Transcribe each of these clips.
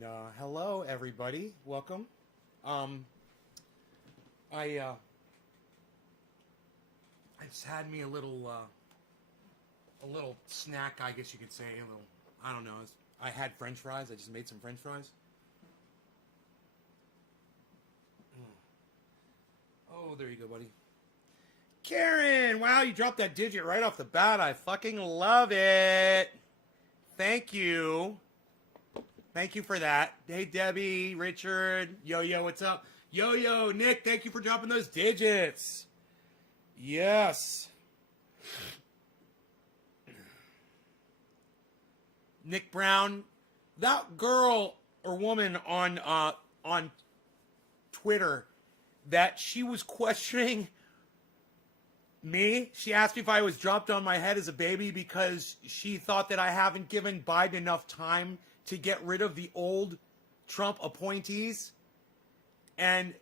And hello, everybody. Welcome. I just had me a little snack, I guess you could say. I don't know. I had French fries. I just made some French fries. Oh, there you go, buddy. Karen, wow, you dropped that digit right off the bat. I fucking love it. Thank you. Thank you for that. Hey, Debbie, Richard, Yo-Yo, what's up? Yo-Yo, Nick, thank you for dropping those digits. Yes. Nick Brown, that girl or woman on Twitter that she was questioning me. She asked me if I was dropped on my head as a baby because she thought that I haven't given Biden enough time to get rid of the old Trump appointees. And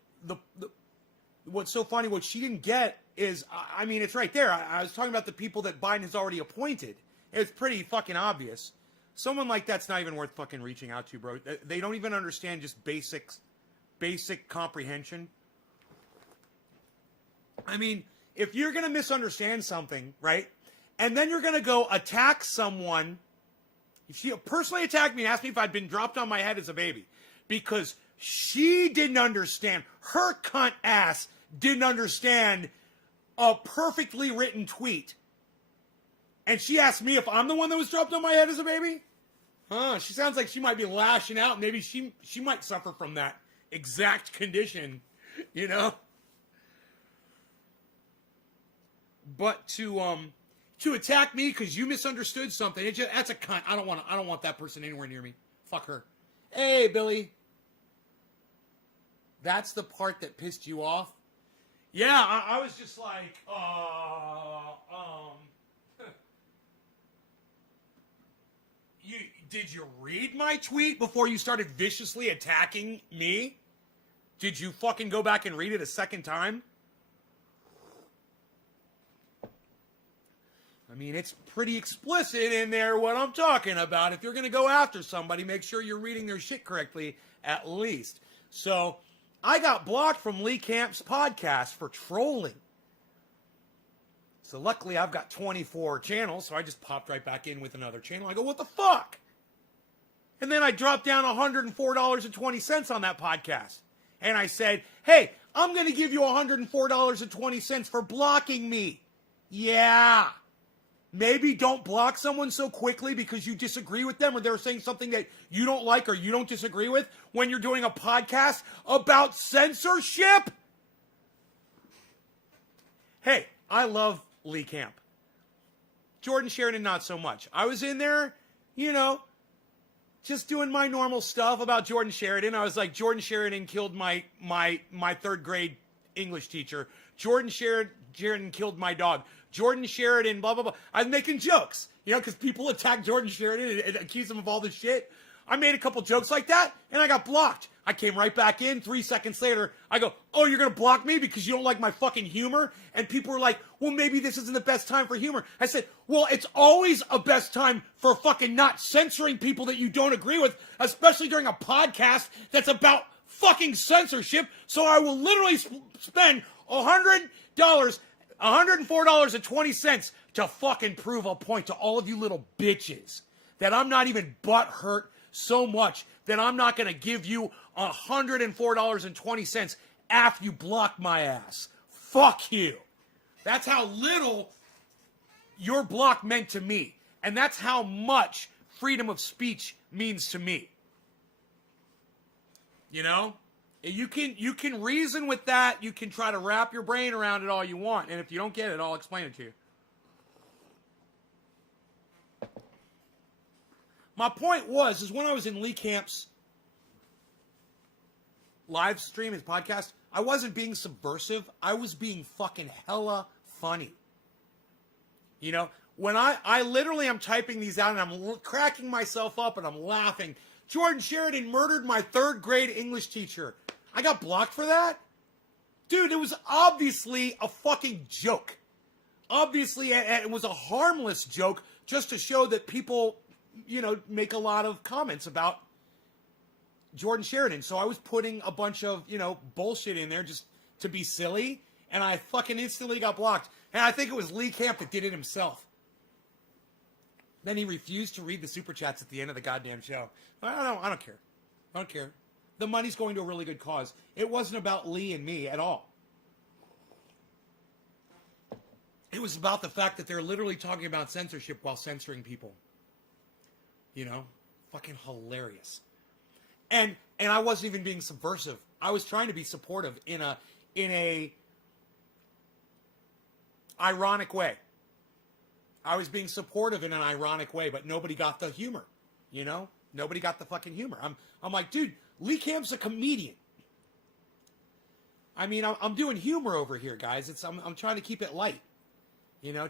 what's so funny, what she didn't get is, I mean, it's right there. I was talking about the people that Biden has already appointed. It's pretty fucking obvious. Someone like that's not even worth fucking reaching out to, bro. They don't even understand just basic comprehension. I mean, if you're going to misunderstand something, right, and then you're going to go attack someone. She personally attacked me and asked me if I'd been dropped on my head as a baby because she didn't understand. Her cunt ass didn't understand a perfectly written tweet. And she asked me if I'm the one that was dropped on my head as a baby? Huh, she sounds like she might be lashing out. Maybe she might suffer from that exact condition, you know? But to attack me because you misunderstood something, that's a cunt. I don't want that person anywhere near me. Fuck her. Hey, Billy. That's the part that pissed you off? Yeah, I was just like, did you read my tweet before you started viciously attacking me? Did you fucking go back and read it a second time? I mean, it's pretty explicit in there what I'm talking about. If you're going to go after somebody, make sure you're reading their shit correctly at least. So, I got blocked from Lee Camp's podcast for trolling. So, luckily, I've got 24 channels, so I just popped right back in with another channel. I go, what the fuck? And then I dropped down $104.20 on that podcast. And I said, hey, I'm going to give you $104.20 for blocking me. Yeah. Maybe don't block someone so quickly because you disagree with them or they're saying something that you don't like or you don't disagree with when you're doing a podcast about censorship. Hey, I love Lee Camp. Jordan Sheridan, not so much. I was in there, you know, just doing my normal stuff about Jordan Sheridan. I was like, Jordan Sheridan killed my third grade English teacher. Jordan Sheridan killed my dog. Jordan Sheridan, blah, blah, blah. I was making jokes, you know, because people attack Jordan Sheridan and accuse him of all this shit. I made a couple jokes like that, and I got blocked. I came right back in. 3 seconds later, I go, oh, you're going to block me because you don't like my fucking humor? And people were like, well, maybe this isn't the best time for humor. I said, well, it's always a best time for fucking not censoring people that you don't agree with, especially during a podcast that's about fucking censorship. So I will literally spend $104.20 to fucking prove a point to all of you little bitches that I'm not even butthurt so much that I'm not going to give you $104.20 after you block my ass. Fuck you. That's how little your block meant to me. And that's how much freedom of speech means to me. You know? You can reason with that. You can try to wrap your brain around it all you want. And if you don't get it, I'll explain it to you. My point is when I was in Lee Camp's live stream, his podcast, I wasn't being subversive. I was being fucking hella funny. You know, when I literally am typing these out and I'm cracking myself up and I'm laughing. Jordan Sheridan murdered my third grade English teacher. I got blocked for that? Dude, it was obviously a fucking joke. Obviously, it was a harmless joke just to show that people, you know, make a lot of comments about Jordan Sheridan. So I was putting a bunch of, bullshit in there just to be silly, and I fucking instantly got blocked. And I think it was Lee Camp that did it himself. Then he refused to read the super chats at the end of the goddamn show. I don't care. I don't care. The money's going to a really good cause. It wasn't about Lee and me at all. It was about the fact that they're literally talking about censorship while censoring people. Fucking hilarious. And I wasn't even being subversive. I was trying to be supportive in a ironic way. I was being supportive in an ironic way, but nobody got the humor. Nobody got the fucking humor. I'm like, dude, Lee Camp's a comedian. I mean, I'm doing humor over here, guys. I'm trying to keep it light.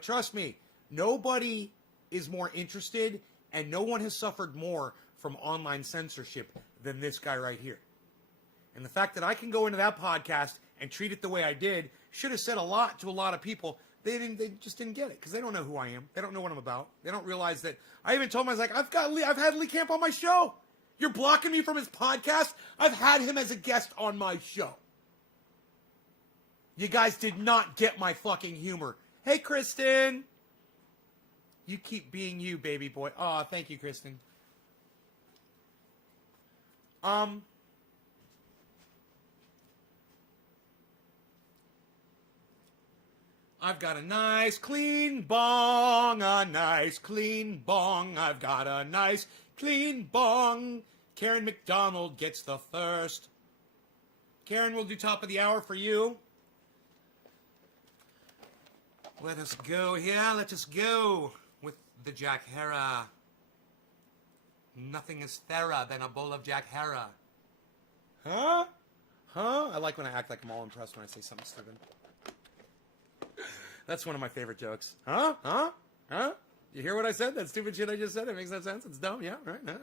Trust me, nobody is more interested, and no one has suffered more from online censorship than this guy right here. And the fact that I can go into that podcast and treat it the way I did should have said a lot to a lot of people. They just didn't get it because they don't know who I am. They don't know what I'm about. They don't realize that. I even told them, I was like, I've had Lee Camp on my show. You're blocking me from his podcast? I've had him as a guest on my show. You guys did not get my fucking humor. Hey, Kristen. You keep being you, baby boy. Oh, thank you, Kristen. I've got a nice clean bong, a nice clean bong. I've got a nice clean bong. Karen McDonald gets the first. Karen, we'll do top of the hour for you. Let us go here. Let us go with the Jack Hera. Nothing is fairer than a bowl of Jack Hera. Huh? I like when I act like I'm all impressed when I say something stupid. That's one of my favorite jokes. Huh? You hear what I said? That stupid shit I just said? It makes no sense? It's dumb? Yeah, right? Huh?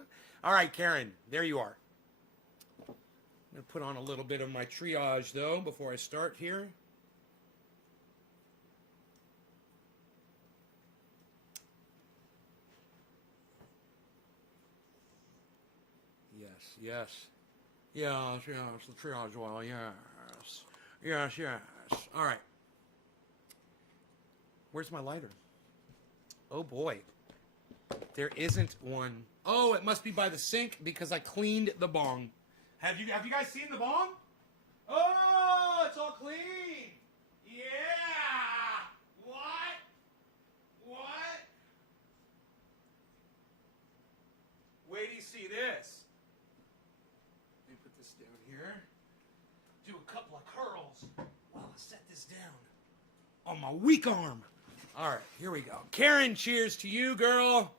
All right, Karen. There you are. I'm going to put on a little bit of my triage, though, before I start here. Yes. Yes, the triage oil, yes. Yes. All right. Where's my lighter? Oh, boy. There isn't one. Oh, it must be by the sink because I cleaned the bong. Have you guys seen the bong? Oh, it's all clean. Yeah. What? Wait till you see this. Let me put this down here. Do a couple of curls while I set this down on my weak arm. All right, here we go. Karen, cheers to you, girl.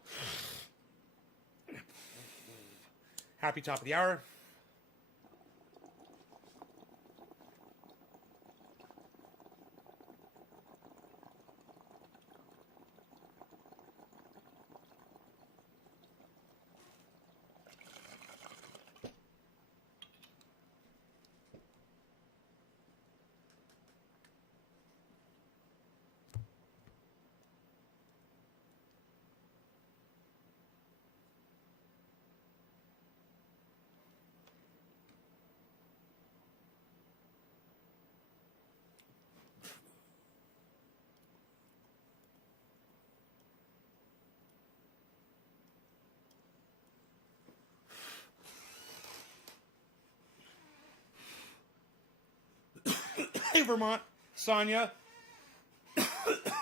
Happy top of the hour. Hey, Vermont, Sonia.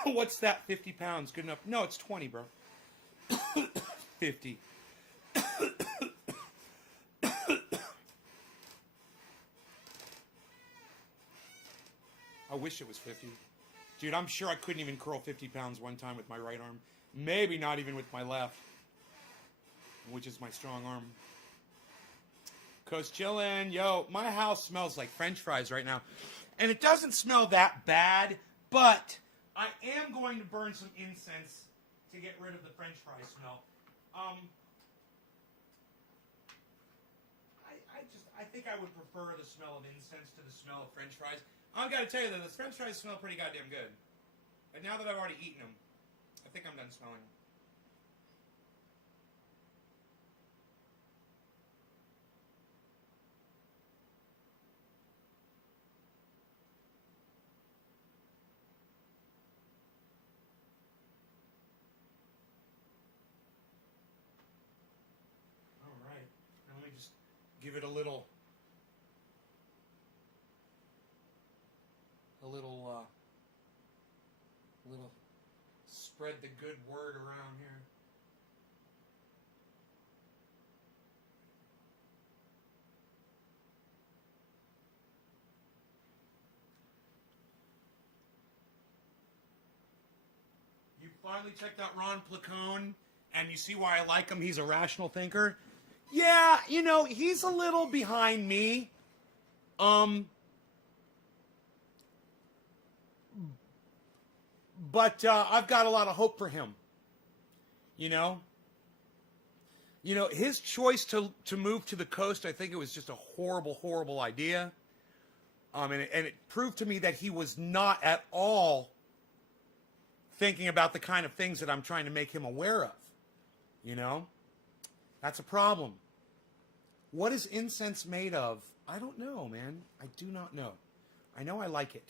What's that? 50 pounds. Good enough. No, it's 20, bro. 50. I wish it was 50. Dude, I'm sure I couldn't even curl 50 pounds one time with my right arm. Maybe not even with my left, which is my strong arm. Coast chillin'. Yo, my house smells like French fries right now. And it doesn't smell that bad, but I am going to burn some incense to get rid of the French fry smell. I think I would prefer the smell of incense to the smell of French fries. I've got to tell you that the French fries smell pretty goddamn good. And now that I've already eaten them, I think I'm done smelling them. give it a little spread the good word around here. You finally checked out Ron Placone, and you see why I like him. He's a rational thinker. Yeah, you know, he's a little behind me. But I've got a lot of hope for him. You know, his choice to move to the coast, I think it was just a horrible, horrible idea. And it proved to me that he was not at all thinking about the kind of things that I'm trying to make him aware of. You know, that's a problem. What is incense made of? I don't know, man. I do not know. I know I like it.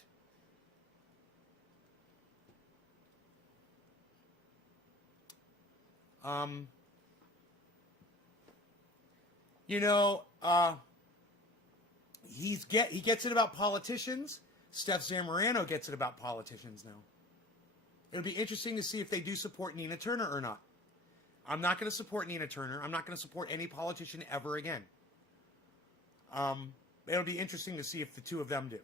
You know, he gets it about politicians. Steph Zamorano gets it about politicians now. It'll be interesting to see if they do support Nina Turner or not. I'm not going to support Nina Turner. I'm not going to support any politician ever again. It'll be interesting to see if the two of them do.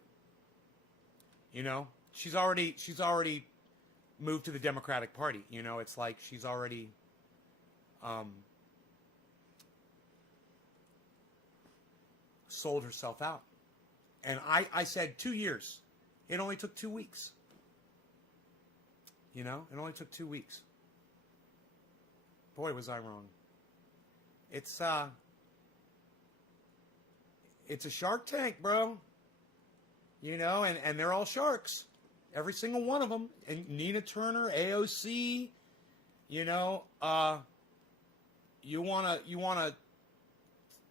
You know, she's already moved to the Democratic Party. You know, it's like she's already sold herself out. And I said 2 years. It only took 2 weeks. You know, it only took 2 weeks. Boy, was I wrong. It's a Shark Tank, bro. You know, and they're all sharks. Every single one of them. And Nina Turner, AOC, you know, you wanna,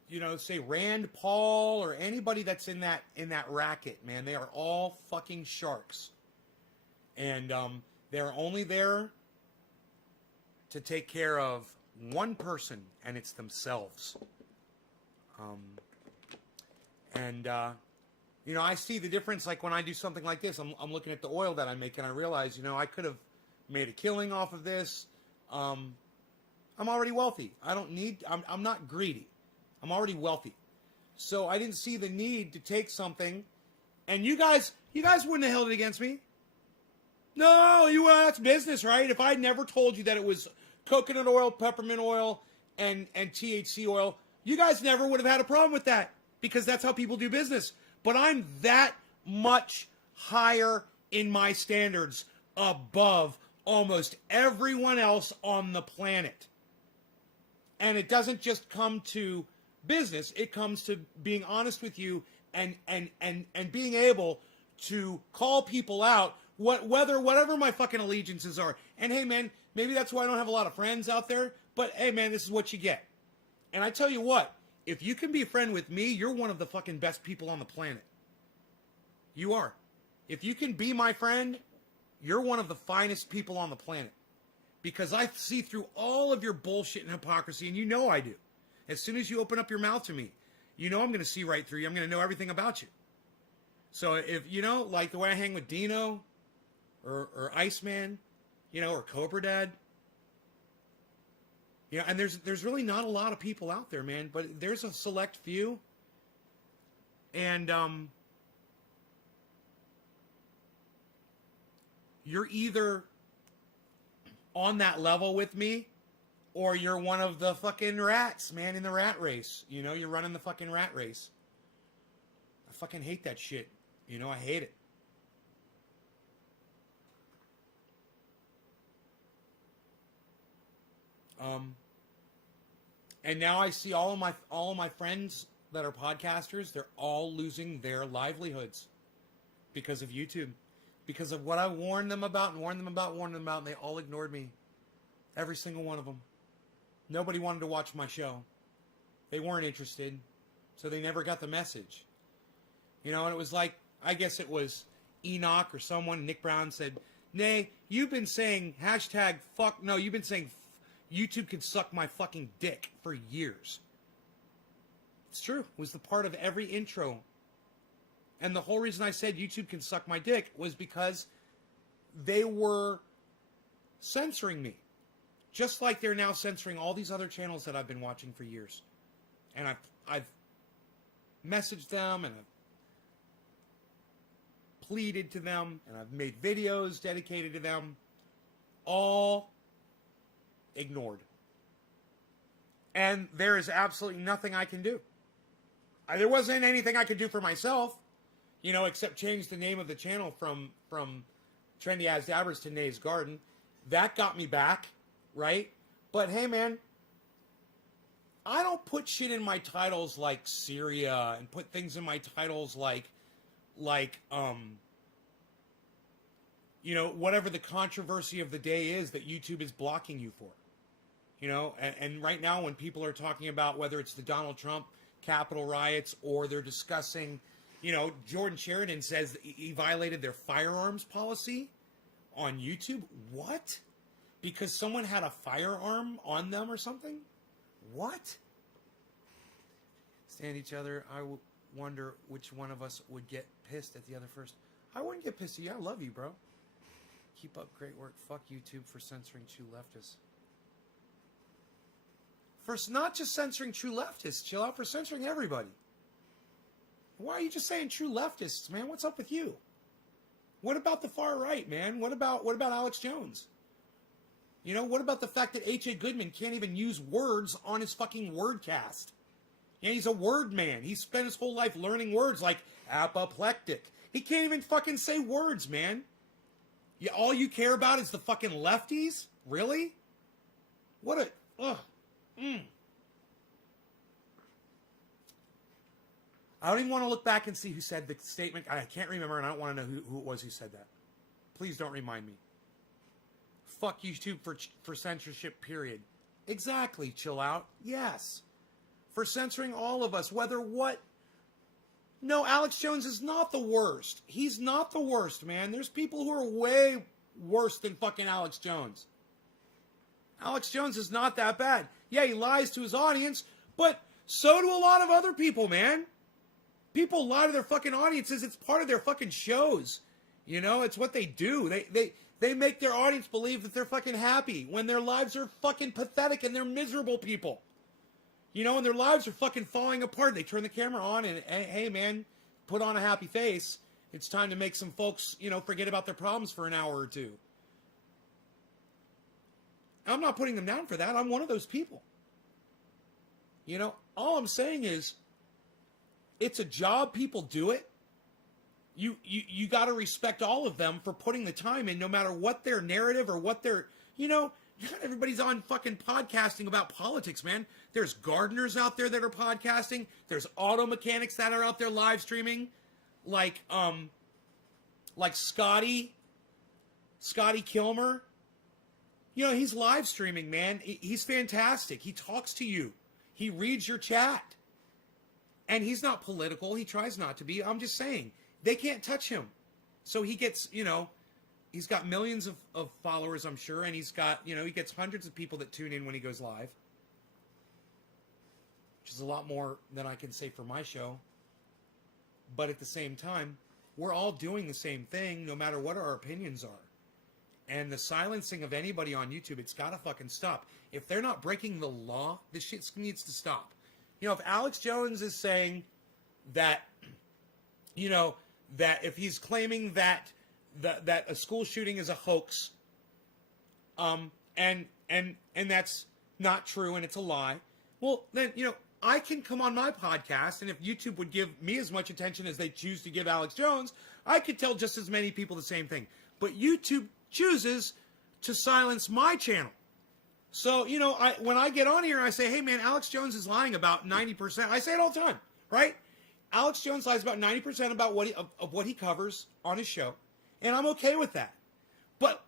you know, say Rand Paul or anybody that's in that racket, man. They are all fucking sharks. And they're only there to take care of one person, and it's themselves. You know, I see the difference, like when I do something like this, I'm looking at the oil that I make, and I realize, you know, I could have made a killing off of this. I'm already wealthy. I'm not greedy. I'm already wealthy. So I didn't see the need to take something, and you guys wouldn't have held it against me. No, that's business, right? If I'd never told you that it was coconut oil, peppermint oil, and THC oil, you guys never would have had a problem with that, because that's how people do business. But I'm that much higher in my standards above almost everyone else on the planet. And it doesn't just come to business, it comes to being honest with you and being able to call people out, whatever my fucking allegiances are. And hey, man, maybe that's why I don't have a lot of friends out there, but hey, man, this is what you get. And I tell you what, if you can be a friend with me, you're one of the fucking best people on the planet. You are. If you can be my friend, you're one of the finest people on the planet. Because I see through all of your bullshit and hypocrisy, and you know I do. As soon as you open up your mouth to me, you know I'm going to see right through you. I'm going to know everything about you. So if, you know, like the way I hang with Dino, or Iceman, you know, or Cobra Dad. Yeah, and there's really not a lot of people out there, man, but there's a select few. And you're either on that level with me, or you're one of the fucking rats, man, in the rat race. You know, you're running the fucking rat race. I fucking hate that shit. You know, I hate it. And now I see all of my friends that are podcasters, they're all losing their livelihoods because of YouTube. Because of what I warned them about, and they all ignored me. Every single one of them. Nobody wanted to watch my show. They weren't interested, so they never got the message. You know, and it was like, I guess it was Enoch or someone, Nick Brown said, "Nay, you've been saying #fuck," no, you've been saying YouTube can suck my fucking dick for years. It's true. It was the part of every intro. And the whole reason I said YouTube can suck my dick was because they were censoring me. Just like they're now censoring all these other channels that I've been watching for years. And I've messaged them and I've pleaded to them and I've made videos dedicated to them. All ignored. And there is absolutely nothing I can do. There wasn't anything I could do for myself, you know, except change the name of the channel from Trendy As Dabbers to Nay's Garden. That got me back, right? But hey, man, I don't put shit in my titles like Syria and put things in my titles like you know, whatever the controversy of the day is that YouTube is blocking you for. You know, and right now when people are talking about whether it's the Donald Trump Capitol riots or they're discussing, you know, Jordan Sheridan says that he violated their firearms policy on YouTube. What? Because someone had a firearm on them or something? What? Stand each other. I wonder which one of us would get pissed at the other first. I wouldn't get pissed at you. I love you, bro. Keep up great work. Fuck YouTube for censoring true leftists. For not just censoring true leftists, chill out, for censoring everybody. Why are you just saying true leftists, man? What's up with you? What about the far right, man? What about Alex Jones? You know, what about the fact that H.A. Goodman can't even use words on his fucking wordcast? Yeah, he's a word man. He spent his whole life learning words like apoplectic. He can't even fucking say words, man. Yeah, all you care about is the fucking lefties? Really? What a... Ugh. I don't even want to look back and see who said the statement. I can't remember, and I don't want to know who it was who said that. Please don't remind me. Fuck YouTube for censorship, period. Exactly, chill out. Yes. For censoring all of us, whether what... No, Alex Jones is not the worst. He's not the worst, man. There's people who are way worse than fucking Alex Jones. Alex Jones is not that bad. Yeah, he lies to his audience, but so do a lot of other people, man. People lie to their fucking audiences. It's part of their fucking shows. You know, it's what they do. They make their audience believe that they're fucking happy when their lives are fucking pathetic and they're miserable people. You know, and their lives are fucking falling apart. They turn the camera on and, hey, man, put on a happy face. It's time to make some folks, you know, forget about their problems for an hour or two. I'm not putting them down for that. I'm one of those people. You know, all I'm saying is it's a job. People do it. You got to respect all of them for putting the time in, no matter what their narrative or what their, you know, not everybody's on fucking podcasting about politics, man. There's gardeners out there that are podcasting. There's auto mechanics that are out there live streaming. Like Scotty Kilmer. You know, he's live streaming, man. He's fantastic. He talks to you. He reads your chat. And he's not political. He tries not to be. I'm just saying, they can't touch him. So he gets, you know, he's got millions of followers, I'm sure. And he's got, you know, he gets hundreds of people that tune in when he goes live. Which is a lot more than I can say for my show. But at the same time, we're all doing the same thing, no matter what our opinions are. And the silencing of anybody on YouTube, it's got to fucking stop. If they're not breaking the law, this shit needs to stop. You know, if Alex Jones is saying that, you know, that if he's claiming that a school shooting is a hoax, and that's not true and it's a lie, well, then, you know, I can come on my podcast, and if YouTube would give me as much attention as they choose to give Alex Jones, I could tell just as many people the same thing. But YouTube chooses to silence my channel. So, you know, when I get on here, I say, hey, man, Alex Jones is lying about 90%. I say it all the time, right? Alex Jones lies about 90% about what he covers on his show, and I'm okay with that. But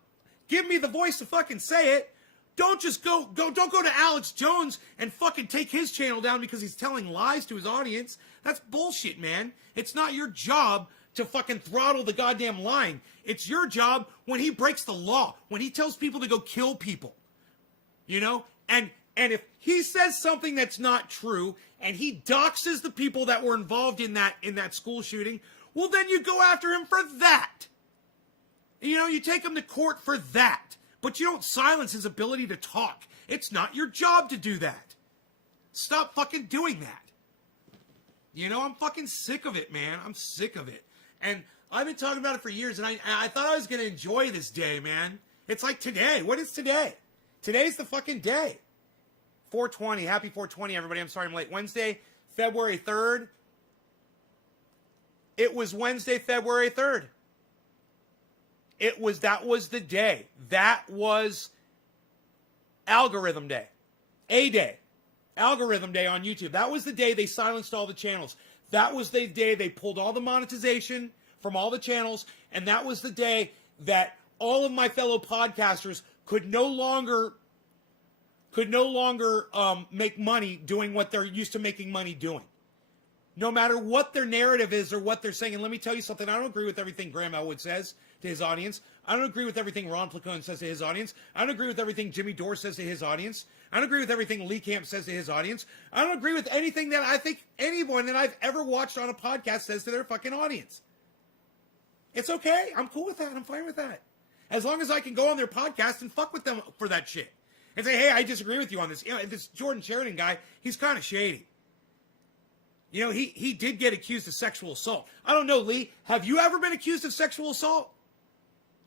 give me the voice to fucking say it. Don't just don't go to Alex Jones and fucking take his channel down because he's telling lies to his audience. That's bullshit, man. It's not your job to fucking throttle the goddamn lying. It's your job when he breaks the law, when he tells people to go kill people. You know? And And if he says something that's not true and he doxes the people that were involved in that school shooting, well, then you go after him for that. You know, you take him to court for that. But you don't silence his ability to talk. It's not your job to do that. Stop fucking doing that. You know, I'm fucking sick of it, man. I'm sick of it. And I've been talking about it for years, and I thought I was going to enjoy this day, man. It's like today. What is today? Today's the fucking day. 420. Happy 420, everybody. I'm sorry I'm late. Wednesday, February 3rd. It was Wednesday, February 3rd. That was the day. That was Algorithm Day. A-Day. Algorithm Day on YouTube. That was the day they silenced all the channels. That was the day they pulled all the monetization from all the channels, and that was the day that all of my fellow podcasters could no longer make money doing what they're used to making money doing. No matter what their narrative is or what they're saying. And let me tell you something, I don't agree with everything Graham Elwood says to his audience. I don't agree with everything Ron Placone says to his audience. I don't agree with everything Jimmy Dore says to his audience. I don't agree with everything Lee Camp says to his audience. I don't agree with anything that I think anyone that I've ever watched on a podcast says to their fucking audience. It's okay. I'm cool with that. I'm fine with that. As long as I can go on their podcast and fuck with them for that shit. And say, hey, I disagree with you on this. You know, this Jordan Sheridan guy, he's kind of shady. You know, he did get accused of sexual assault. I don't know, Lee. Have you ever been accused of sexual assault?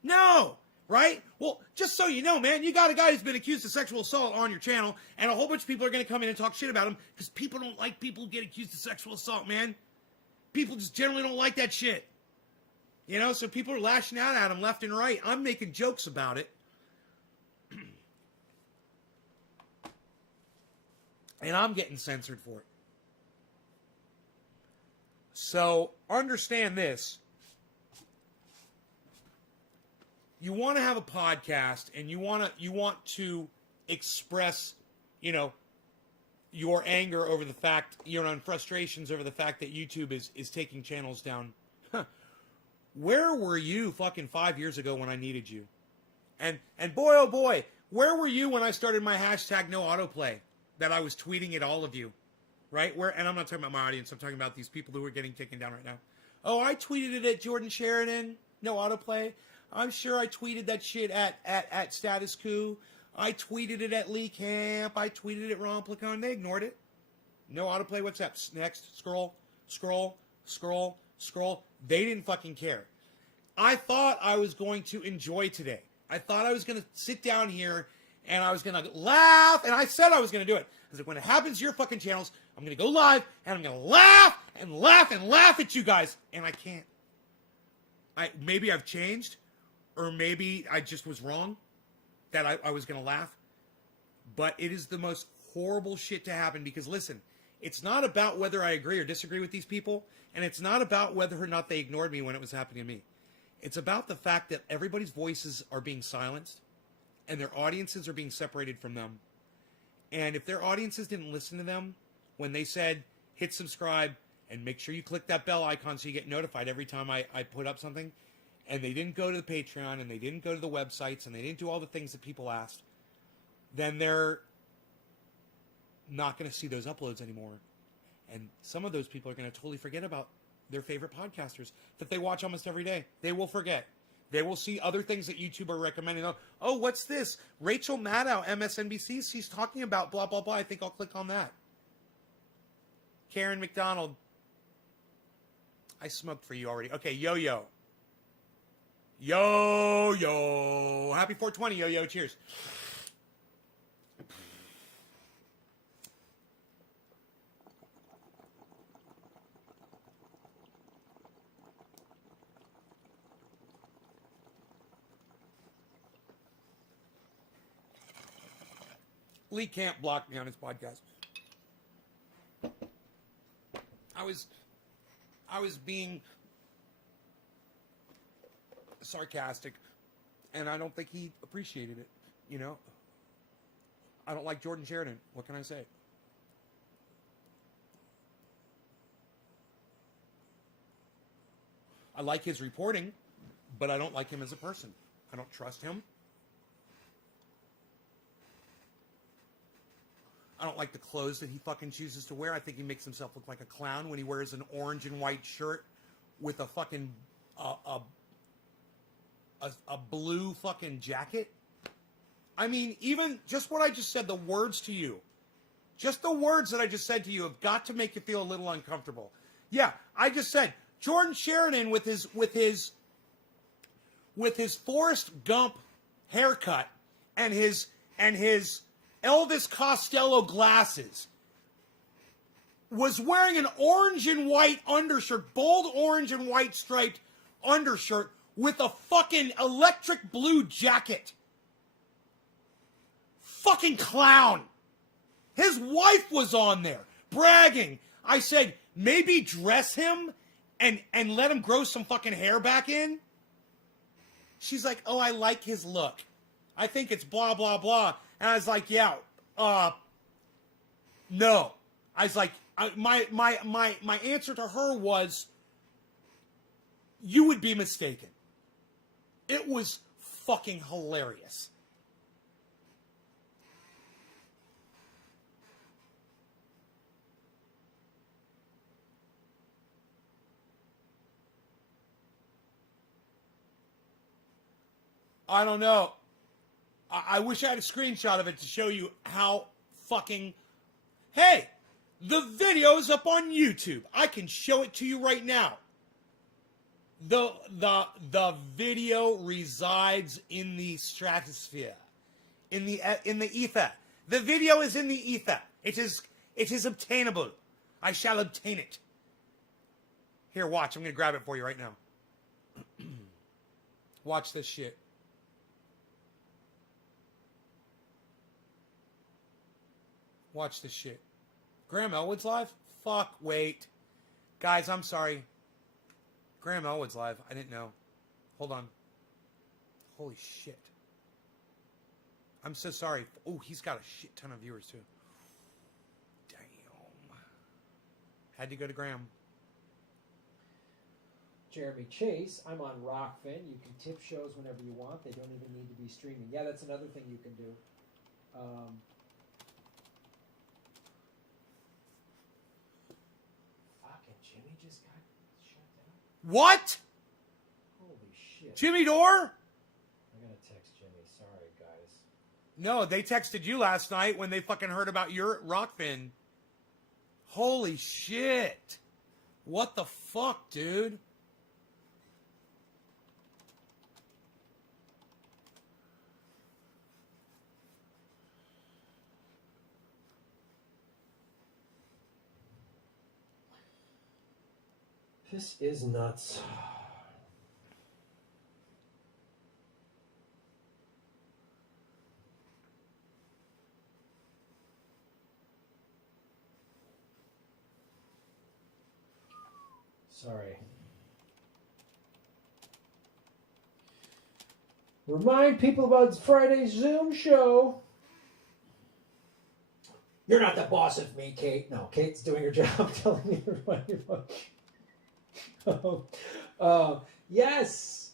No. Right? Well, just so you know, man, you got a guy who's been accused of sexual assault on your channel, and a whole bunch of people are going to come in and talk shit about him because people don't like people who get accused of sexual assault, man. People just generally don't like that shit. You know, so people are lashing out at him left and right. I'm making jokes about it. And I'm getting censored for it. So, understand this. You want to have a podcast and you want to express, you know, your anger over the fact, your frustrations over the fact that YouTube is taking channels down. Where were you fucking 5 years ago when I needed you? And boy, oh boy, where were you when I started my hashtag no autoplay that I was tweeting at all of you, right? And I'm not talking about my audience. I'm talking about these people who are getting taken down right now. Oh, I tweeted it at Jordan Sheridan, no autoplay. I'm sure I tweeted that shit at Status Quo. I tweeted it at Lee Camp. I tweeted it at Ron Placone. They ignored it. No autoplay. What's up? Next. Scroll. They didn't fucking care. I thought I was going to enjoy today. I thought I was going to sit down here and I was going to laugh. And I said I was going to do it. I was like, when it happens to your fucking channels, I'm going to go live and I'm going to laugh and laugh and laugh at you guys. And I can't. Maybe I've changed. Or maybe I just was wrong that I was going to laugh. But it is the most horrible shit to happen because, listen, it's not about whether I agree or disagree with these people. And it's not about whether or not they ignored me when it was happening to me. It's about the fact that everybody's voices are being silenced and their audiences are being separated from them. And if their audiences didn't listen to them when they said, hit subscribe and make sure you click that bell icon so you get notified every time I put up something, and they didn't go to the Patreon, and they didn't go to the websites, and they didn't do all the things that people asked, then they're not going to see those uploads anymore. And some of those people are going to totally forget about their favorite podcasters that they watch almost every day. They will forget. They will see other things that YouTube are recommending. Oh, what's this? Rachel Maddow, MSNBC, she's talking about blah, blah, blah. I think I'll click on that. Karen McDonald. I smoked for you already. Okay, Yo-Yo. Yo-Yo. Happy 420, Yo-Yo. Cheers. Lee Camp blocked me on his podcast. I was being sarcastic, and I don't think he appreciated it, you know? I don't like Jordan Sheridan. What can I say? I like his reporting, but I don't like him as a person. I don't trust him. I don't like the clothes that he fucking chooses to wear. I think he makes himself look like a clown when he wears an orange and white shirt with a fucking a blue fucking jacket. I mean, even just what I just said, the words to you, just the words that I just said to you have got to make you feel a little uncomfortable. Yeah, I just said Jordan Sheridan with his Forrest Gump haircut and his Elvis Costello glasses was wearing an orange and white undershirt, bold orange and white striped undershirt with a fucking electric blue jacket. Fucking clown. His wife was on there bragging. I said, maybe dress him and let him grow some fucking hair back in. She's like, oh, I like his look. I think it's blah, blah, blah. And I was like, yeah, no. I was like, my answer to her was, you would be mistaken. It was fucking hilarious. I don't know. I wish I had a screenshot of it to show you how fucking... Hey, the video's up on YouTube. I can show it to you right now. The video resides in the stratosphere, in the ether. The video is in the ether. It is obtainable. I shall obtain it. Here, watch. I'm gonna grab it for you right now. Watch this shit. Watch this shit. Graham Elwood's live? Fuck, wait. Guys, I'm sorry. Graham Elwood's live. I didn't know. Hold on. Holy shit. I'm so sorry. Oh, he's got a shit ton of viewers, too. Damn. Had to go to Graham. Jeremy Chase, I'm on Rockfin. You can tip shows whenever you want. They don't even need to be streaming. Yeah, that's another thing you can do. Fucking Jimmy just got shut down. What? Holy shit. Jimmy Dore? I gotta text Jimmy. Sorry, guys. No, they texted you last night when they fucking heard about your Rockfin. Holy shit. What the fuck, dude? This is nuts. Sorry. Remind people about Friday's Zoom show. You're not the boss of me, Kate. No, Kate's doing her job telling me to remind you about yes.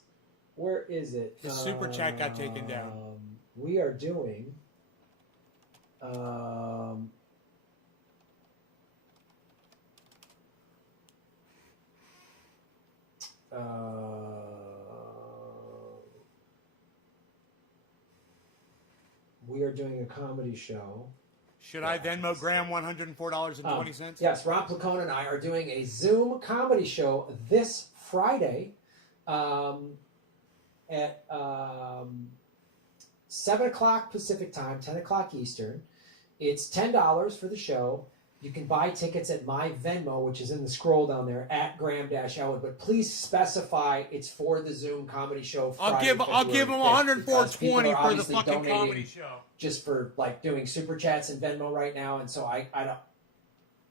Where is it? The super chat got taken down. We are doing we are doing a comedy show. Should I Venmo Graham $104.20? Yes, Rob Placone and I are doing a Zoom comedy show this Friday at 7 o'clock Pacific time, 10 o'clock Eastern. It's $10 for the show. You can buy tickets at my Venmo, which is in the scroll down there, at Graham-Elwood. But please specify it's for the Zoom comedy show Friday. I'll give them $104.20 for the fucking comedy show. Just for like doing super chats and Venmo right now, and so I don't.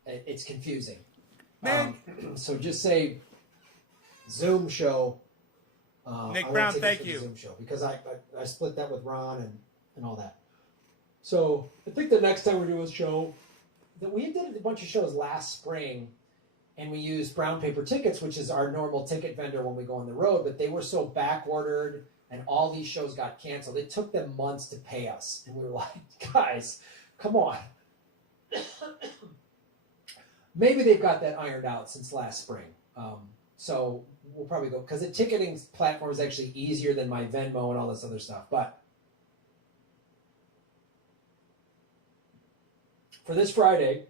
It's confusing. Man, so just say Zoom show. Nick Brown, thank you. Zoom show because I split that with Ron and all that. So I think the next time we're doing a show, that we did a bunch of shows last spring, and we used Brown Paper Tickets, which is our normal ticket vendor when we go on the road, but they were so back ordered. And all these shows got canceled. It took them months to pay us. And we were like, guys, come on. maybe they've got that ironed out since last spring. So we'll probably go, because the ticketing platform is actually easier than my Venmo and all this other stuff. But for this Friday,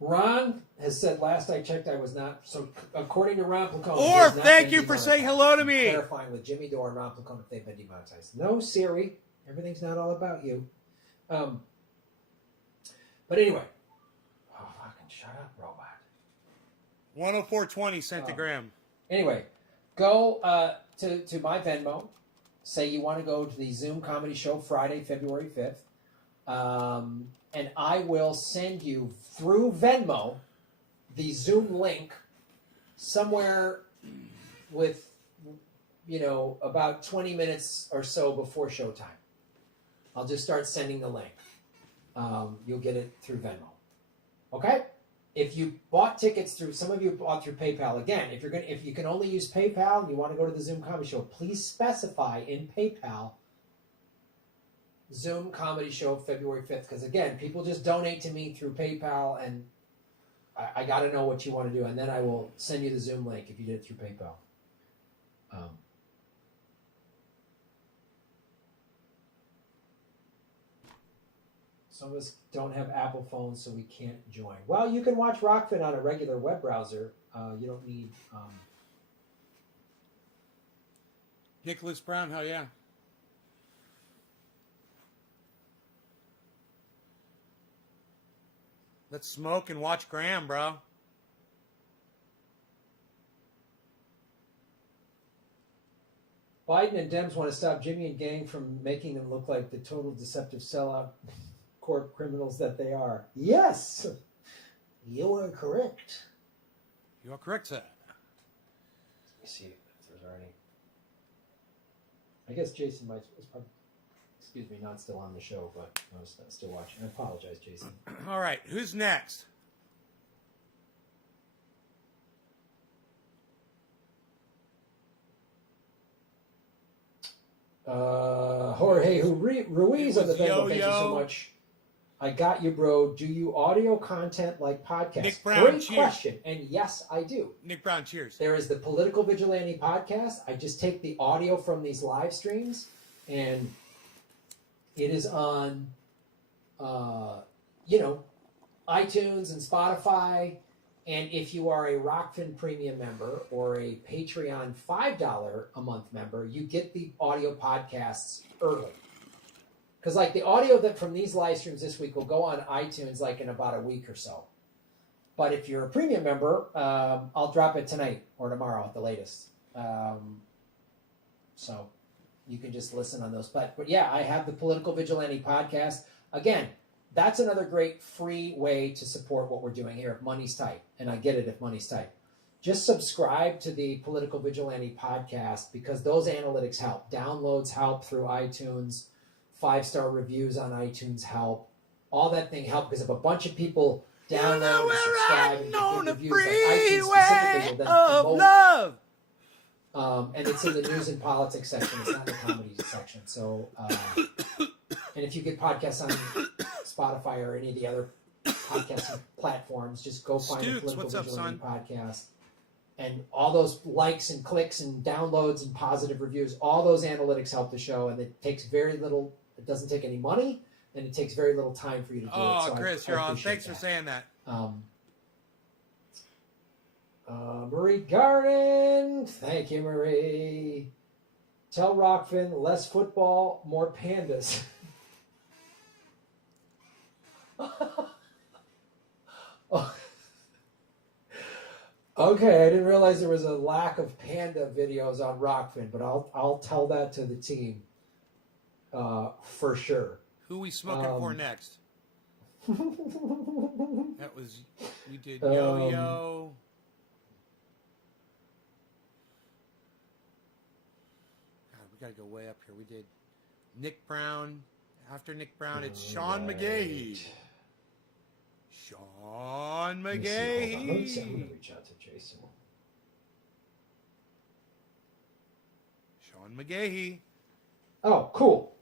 Ron has said, last I checked, I was not. So according to Ron Placone, Or thank you for saying hello to me. Clarifying with Jimmy Dore and Ron Placone if they've been demonetized. No, Siri, everything's not all about you. But anyway, fucking shut up, robot. 104.20 centigram. Anyway, go to my Venmo. Say you want to go to the Zoom comedy show Friday, February 5th. And I will send you through Venmo the Zoom link somewhere with, about 20 minutes or so before showtime. I'll just start sending the link. You'll get it through Venmo. Okay? If you bought tickets through, some of you bought through PayPal. Again, if you can only use PayPal and you want to go to the Zoom comedy show, please specify in PayPal Zoom comedy show February 5th. Because again, people just donate to me through PayPal, and I got to know what you want to do, and then I will send you the Zoom link if you did it through PayPal. Some of us don't have Apple phones, so we can't join. Well, you can watch Rockfin on a regular web browser. You don't need... Nicholas Brown, hell yeah. Let's smoke and watch Graham, bro. Biden and Dems want to stop Jimmy and gang from making them look like the total deceptive sellout court criminals that they are. Yes! You are correct. You are correct, sir. Let me see if there's any... I guess Jason was probably... Excuse me, not still on the show, but I was still watching. I apologize, Jason. All right, who's next? Jorge Ruiz on the Venmo. Thank you so much. I got you, bro. Do you audio content like podcasts? Nick Brown, Great cheers. question. And yes, I do. Nick Brown, cheers. There is the Political Vigilante podcast. I just take the audio from these live streams, and it is on, iTunes and Spotify. And if you are a Rockfin Premium member or a Patreon $5 a month member, you get the audio podcasts early. Because like the audio that from these live streams this week will go on iTunes like in about a week or so. But if you're a premium member, I'll drop it tonight or tomorrow at the latest. So you can just listen on those. But yeah, I have the Political Vigilante podcast. Again, that's another great free way to support what we're doing here if money's tight. And I get it if money's tight. Just subscribe to the Political Vigilante podcast because those analytics help. Downloads help through iTunes. 5-star reviews on iTunes help. All that thing help because if a bunch of people download and subscribe and give reviews, like iTunes specifically will then promote. Love. And it's in the news and politics section. It's not in the comedy section. So, and if you get podcasts on Spotify or any of the other podcasting platforms, just go find the Political Vigilante podcast. And all those likes and clicks and downloads and positive reviews, all those analytics help the show. And it takes very little, it doesn't take any money, and it takes very little time for you to do it. Oh, Chris, you're on. Thanks for saying that. Marie Garden. Thank you, Marie. Tell Rockfin, less football, more pandas. Oh. Okay, I didn't realize there was a lack of panda videos on Rockfin, but I'll tell that to the team for sure. Who we smoking for next? That was, we did Yo-Yo. God, we got to go way up here. We did Nick Brown. After Nick Brown, it's Sean McGahee. Sean McGahee. I'm going to reach out to Jason. Sean McGahee. Oh, cool.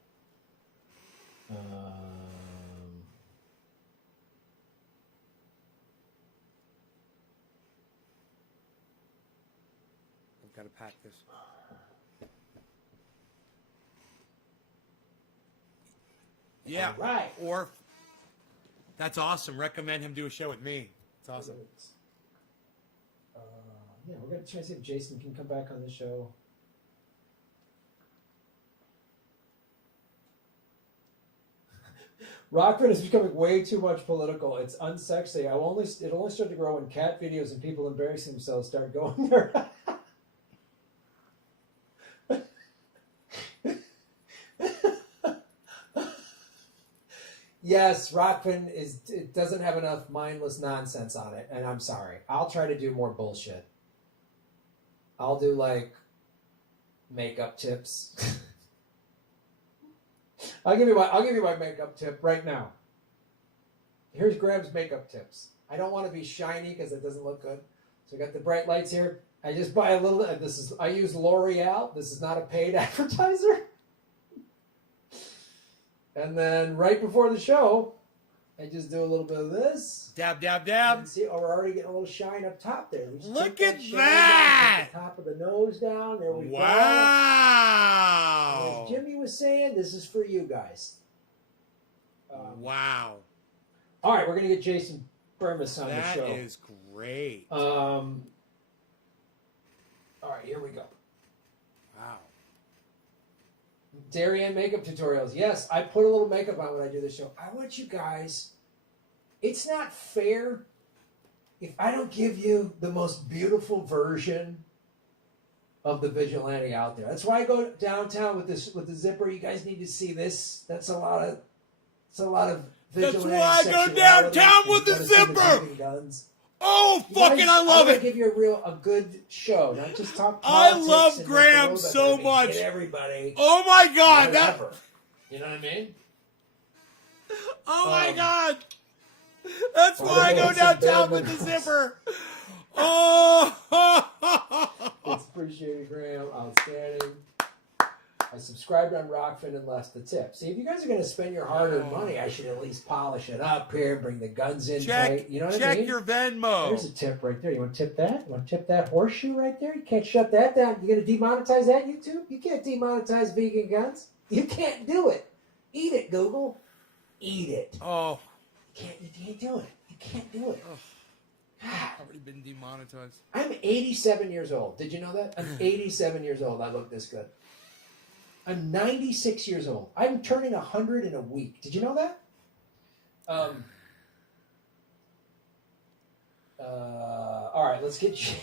pack this. Yeah. All right. Or that's awesome. Recommend him do a show with me. It's awesome. Yeah, we're gonna try to see if Jason can come back on the show. Rockford is becoming way too much political. It's unsexy. It'll only start to grow when cat videos and people embarrassing themselves start going there. Yes, Rockfin it doesn't have enough mindless nonsense on it, and I'm sorry. I'll try to do more bullshit. I'll do like makeup tips. I'll give you my makeup tip right now. Here's Graham's makeup tips. I don't want to be shiny because it doesn't look good. So I got the bright lights here. I just buy a little. I use L'Oreal. This is not a paid advertiser. And then right before the show, I just do a little bit of this. Dab, dab, dab. And see, we're already getting a little shine up top there. We just Look take at shine that! down, take the top of the nose down. There we go. Wow. As Jimmy was saying, this is for you guys. Wow. All right, we're going to get Jason Burmis on the show. That is great. All right, here we go. Wow. Darien makeup tutorials. Yes, I put a little makeup on when I do the show. I want you guys. It's not fair if I don't give you the most beautiful version of the vigilante out there. That's why I go downtown with the zipper. You guys need to see this. That's a lot of vigilante. That's why I go downtown with the zipper. Guns. Oh, fucking, I love it. Give you a good show, not just talk I politics. love and Graham so much. Get everybody. Oh my God, Whatever. You know what I mean? Oh my God. That's why I go downtown with the zipper. Oh. It's appreciated, Graham. Outstanding. I subscribed on Rockfin and left the tip. See, if you guys are going to spend your hard-earned money, I should at least polish it up here, bring the guns in tight. You know what I mean? Check your Venmo. There's a tip right there. You want to tip that? You want to tip that horseshoe right there? You can't shut that down. You going to demonetize that, YouTube? You can't demonetize vegan guns. You can't do it. Eat it, Google. Eat it. Oh. You can't do it. You can't do it. I've already been demonetized. I'm 87 years old. Did you know that? I'm 87 years old. I look this good. I'm 96 years old. I'm turning 100 in a week. Did you know that? All right, let's get you.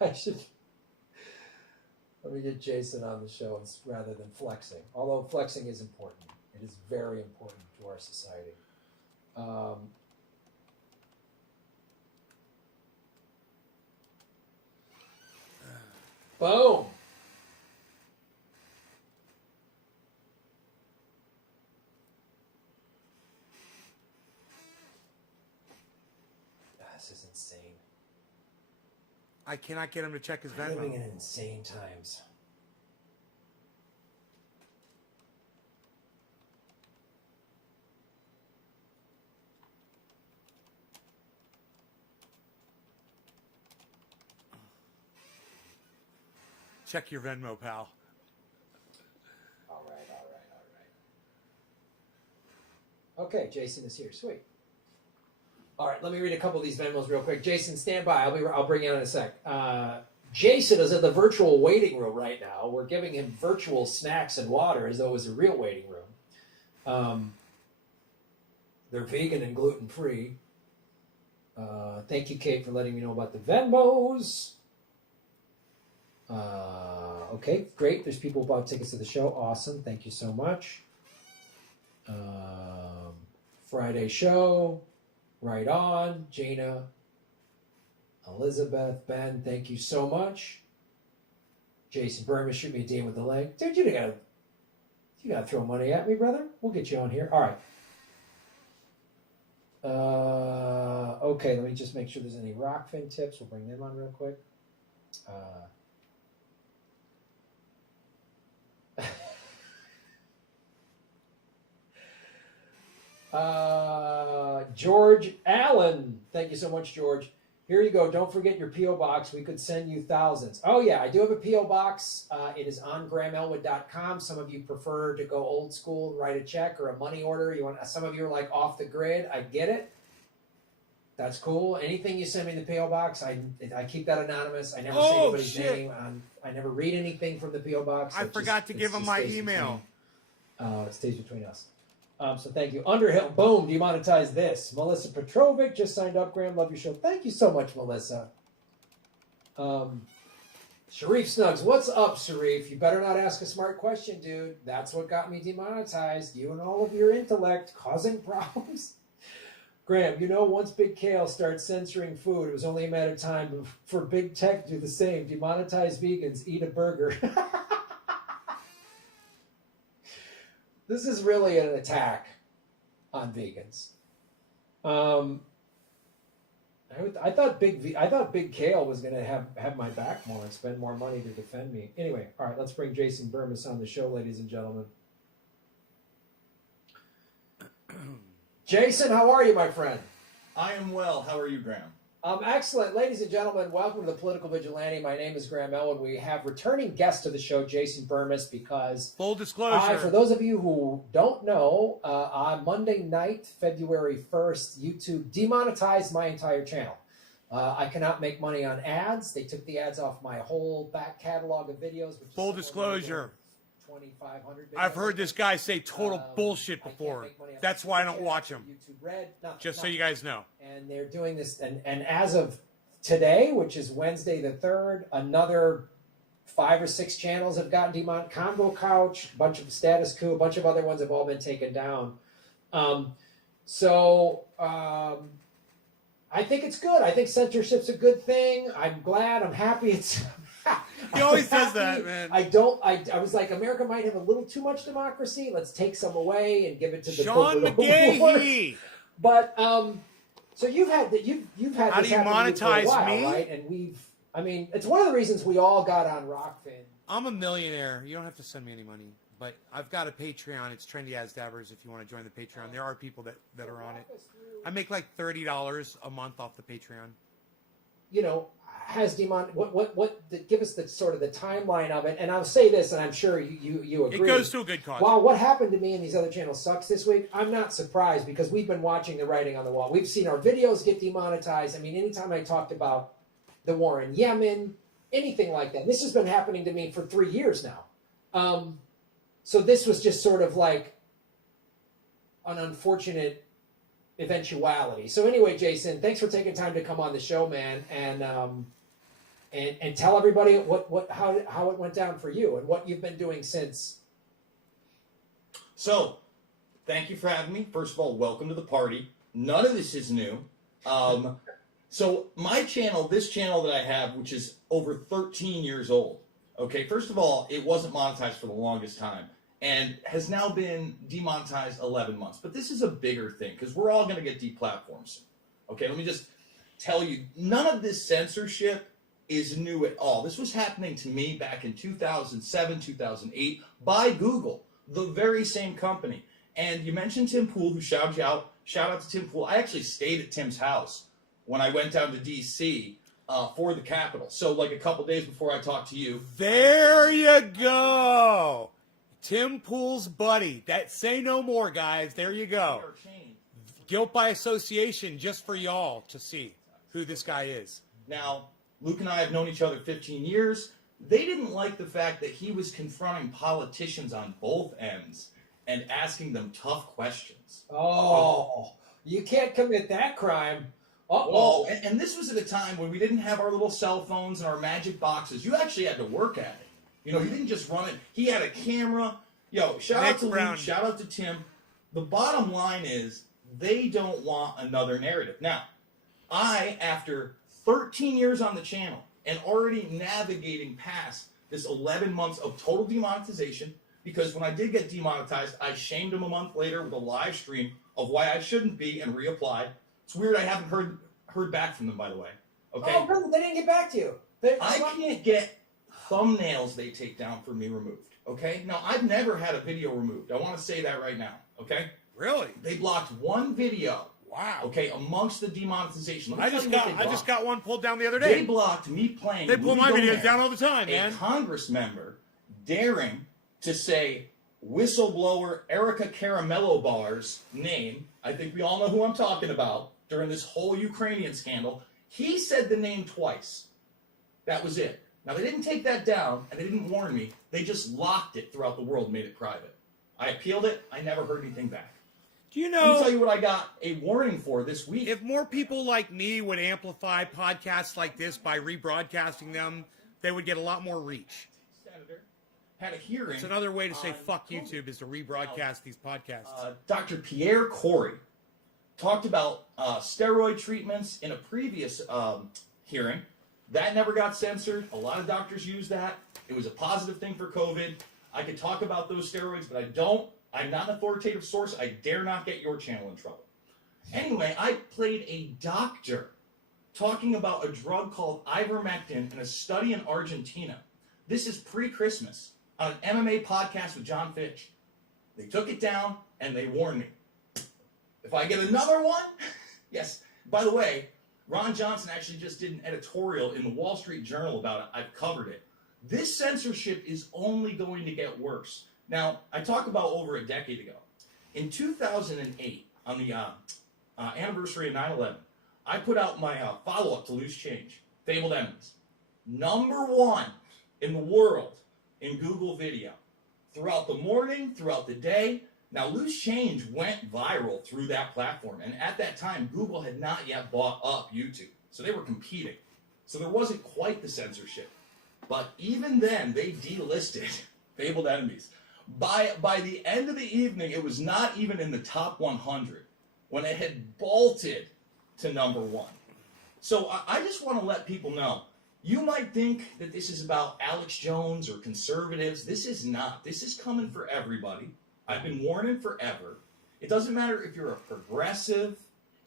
Let me get Jason on the show rather than flexing. Although flexing is important. It is very important to our society. Boom. This is insane. I cannot get him to check his We're living Venmo. in insane times. Check your Venmo, pal. All right. Okay, Jason is here. Sweet. All right, let me read a couple of these Venmos real quick. Jason, stand by. I'll bring you on in a sec. Jason is in the virtual waiting room right now. We're giving him virtual snacks and water as though it was a real waiting room. They're vegan and gluten-free. Thank you, Kate, for letting me know about the Venmos. Okay, great. There's people who bought tickets to the show. Awesome. Thank you so much. Friday show. Right on. Jaina. Elizabeth. Ben, thank you so much. Jason Burma, shoot me a DM with the leg. Dude, you gotta throw money at me, brother. We'll get you on here. All right. Okay, let me just make sure there's any Rockfin tips. We'll bring them on real quick. George Allen. Thank you so much, George. Here you go. Don't forget your P.O. box. We could send you thousands. Oh, yeah. I do have a P.O. box. It is on GrahamElwood.com. Some of you prefer to go old school and write a check or a money order. Some of you are like off the grid. I get it. That's cool. Anything you send me in the P.O. box, I keep that anonymous. I never say anybody's name. I never read anything from the P.O. box. I forgot to give him my email. It stays between us. So thank you. Underhill, boom, demonetize this. Melissa Petrovic just signed up. Graham, love your show. Thank you so much, Melissa. Sharif Snugs, what's up, Sharif? You better not ask a smart question, dude. That's what got me demonetized. You and all of your intellect causing problems. Graham, once Big Kale starts censoring food, it was only a matter of time for Big Tech to do the same. Demonetize vegans, eat a burger. This is really an attack on vegans. I thought Big Kale was going to have my back more and spend more money to defend me. Anyway, all right, let's bring Jason Burmis on the show, ladies and gentlemen. Jason, how are you, my friend? I am well. How are you, Graham? Excellent. Ladies and gentlemen, welcome to the Political Vigilante. My name is Graham Elwood. We have returning guest to the show, Jason Burmis, because... Full disclosure. For those of you who don't know, on Monday night, February 1st, YouTube demonetized my entire channel. I cannot make money on ads. They took the ads off my whole back catalog of videos. Which Full disclosure. 2,500 videos. I've heard this guy say total bullshit before. That's why I don't watch him. YouTube Red. Just so you guys know. And they're doing this, and as of today, which is Wednesday the 3rd, another 5 or 6 channels have gotten demonetized. Combo Couch, a bunch of Status Quo, a bunch of other ones have all been taken down. I think it's good. I think censorship's a good thing. I'm glad. I'm happy. He always says that, man. I was like, America might have a little too much democracy. Let's take some away and give it to the Sean McGahee. But so you've had this How do you happen to you for a monetize while, me? right? And it's one of the reasons we all got on Rockfin. I'm a millionaire. You don't have to send me any money. But I've got a Patreon. It's Trendy As Dabbers if you want to join the Patreon. There are people that are on it. I make like $30 a month off the Patreon. Has give us the sort of the timeline of it, and I'll say this, and I'm sure you agree. It goes to a good cause. While what happened to me and these other channels sucks this week, I'm not surprised because we've been watching the writing on the wall. We've seen our videos get demonetized. I mean, anytime I talked about the war in Yemen, anything like that, this has been happening to me for 3 years now. So this was just sort of like an unfortunate eventuality. So anyway, Jason, thanks for taking time to come on the show, man, and tell everybody how it went down for you and what you've been doing since. So, thank you for having me. First of all, welcome to the party. None of this is new. So my channel, this channel that I have, which is over 13 years old, okay, first of all, it wasn't monetized for the longest time and has now been demonetized 11 months. But this is a bigger thing because we're all going to get deplatformed soon. Okay, let me just tell you, none of this censorship is new at all. This was happening to me back in 2007, 2008 by Google, the very same company. And you mentioned Tim Pool, who shouted you out. Shout out to Tim Pool. I actually stayed at Tim's house when I went down to D.C. For the Capitol. So like a couple days before I talked to you. There you go. Tim Pool's buddy. Say no more, guys. There you go. Guilt by association just for y'all to see who this guy is. Now, Luke and I have known each other 15 years. They didn't like the fact that he was confronting politicians on both ends and asking them tough questions. Oh, you can't commit that crime. Uh-oh. Well, and this was at a time when we didn't have our little cell phones and our magic boxes. You actually had to work at it. You know, you didn't just run it. He had a camera. Yo, shout out to Luke, shout out to Tim. The bottom line is they don't want another narrative. Now, after 13 years on the channel and already navigating past this 11 months of total demonetization, because when I did get demonetized, I shamed him a month later with a live stream of why I shouldn't be and reapplied. It's weird I haven't heard back from them, by the way. Okay. Oh, really? They didn't get back to you. I can't get thumbnails they take down for me removed. Okay? Now, I've never had a video removed. I want to say that right now. Okay? Really? They blocked one video Wow. Okay, amongst the demonetization. I just got one pulled down the other day. They blocked me playing. They pull Rudy my Gomez, videos down all the time, man. A Congress member daring to say whistleblower Erica Caramello Bar's name. I think we all know who I'm talking about during this whole Ukrainian scandal. He said the name twice. That was it. Now, they didn't take that down, and they didn't warn me. They just locked it throughout the world and made it private. I appealed it. I never heard anything back. Do you Let me know, tell you what I got a warning for this week. if more people like me would amplify podcasts like this by rebroadcasting them, they would get a lot more reach. Senator had a hearing. It's another way to say on fuck COVID. YouTube is to rebroadcast these podcasts. Dr. Pierre Corey talked about steroid treatments in a previous hearing. That never got censored. A lot of doctors use that. It was a positive thing for COVID. I could talk about those steroids, but I don't. I'm not an authoritative source. I dare not get your channel in trouble. Anyway, I played a doctor talking about a drug called ivermectin in a study in Argentina. This is pre-Christmas on an MMA podcast with John Fitch. They took it down and they warned me. If I get another one, yes. By the way, Ron Johnson actually just did an editorial in the Wall Street Journal about it. I've covered it. This censorship is only going to get worse. Now, I talked about over a decade ago. In 2008, on the anniversary of 9/11, I put out my follow-up to Loose Change, Fabled Enemies. #1 in the world in Google Video. Throughout the morning, throughout the day. Now, Loose Change went viral through that platform. And at that time, Google had not yet bought up YouTube. So they were competing. So there wasn't quite the censorship. But even then, they delisted Fabled Enemies. By the end of the evening, it was not even in the top 100 when it had bolted to #1. So I just want to let people know, you might think that this is about Alex Jones or conservatives. This is not. This is coming for everybody. I've been warning forever. It doesn't matter if you're a progressive,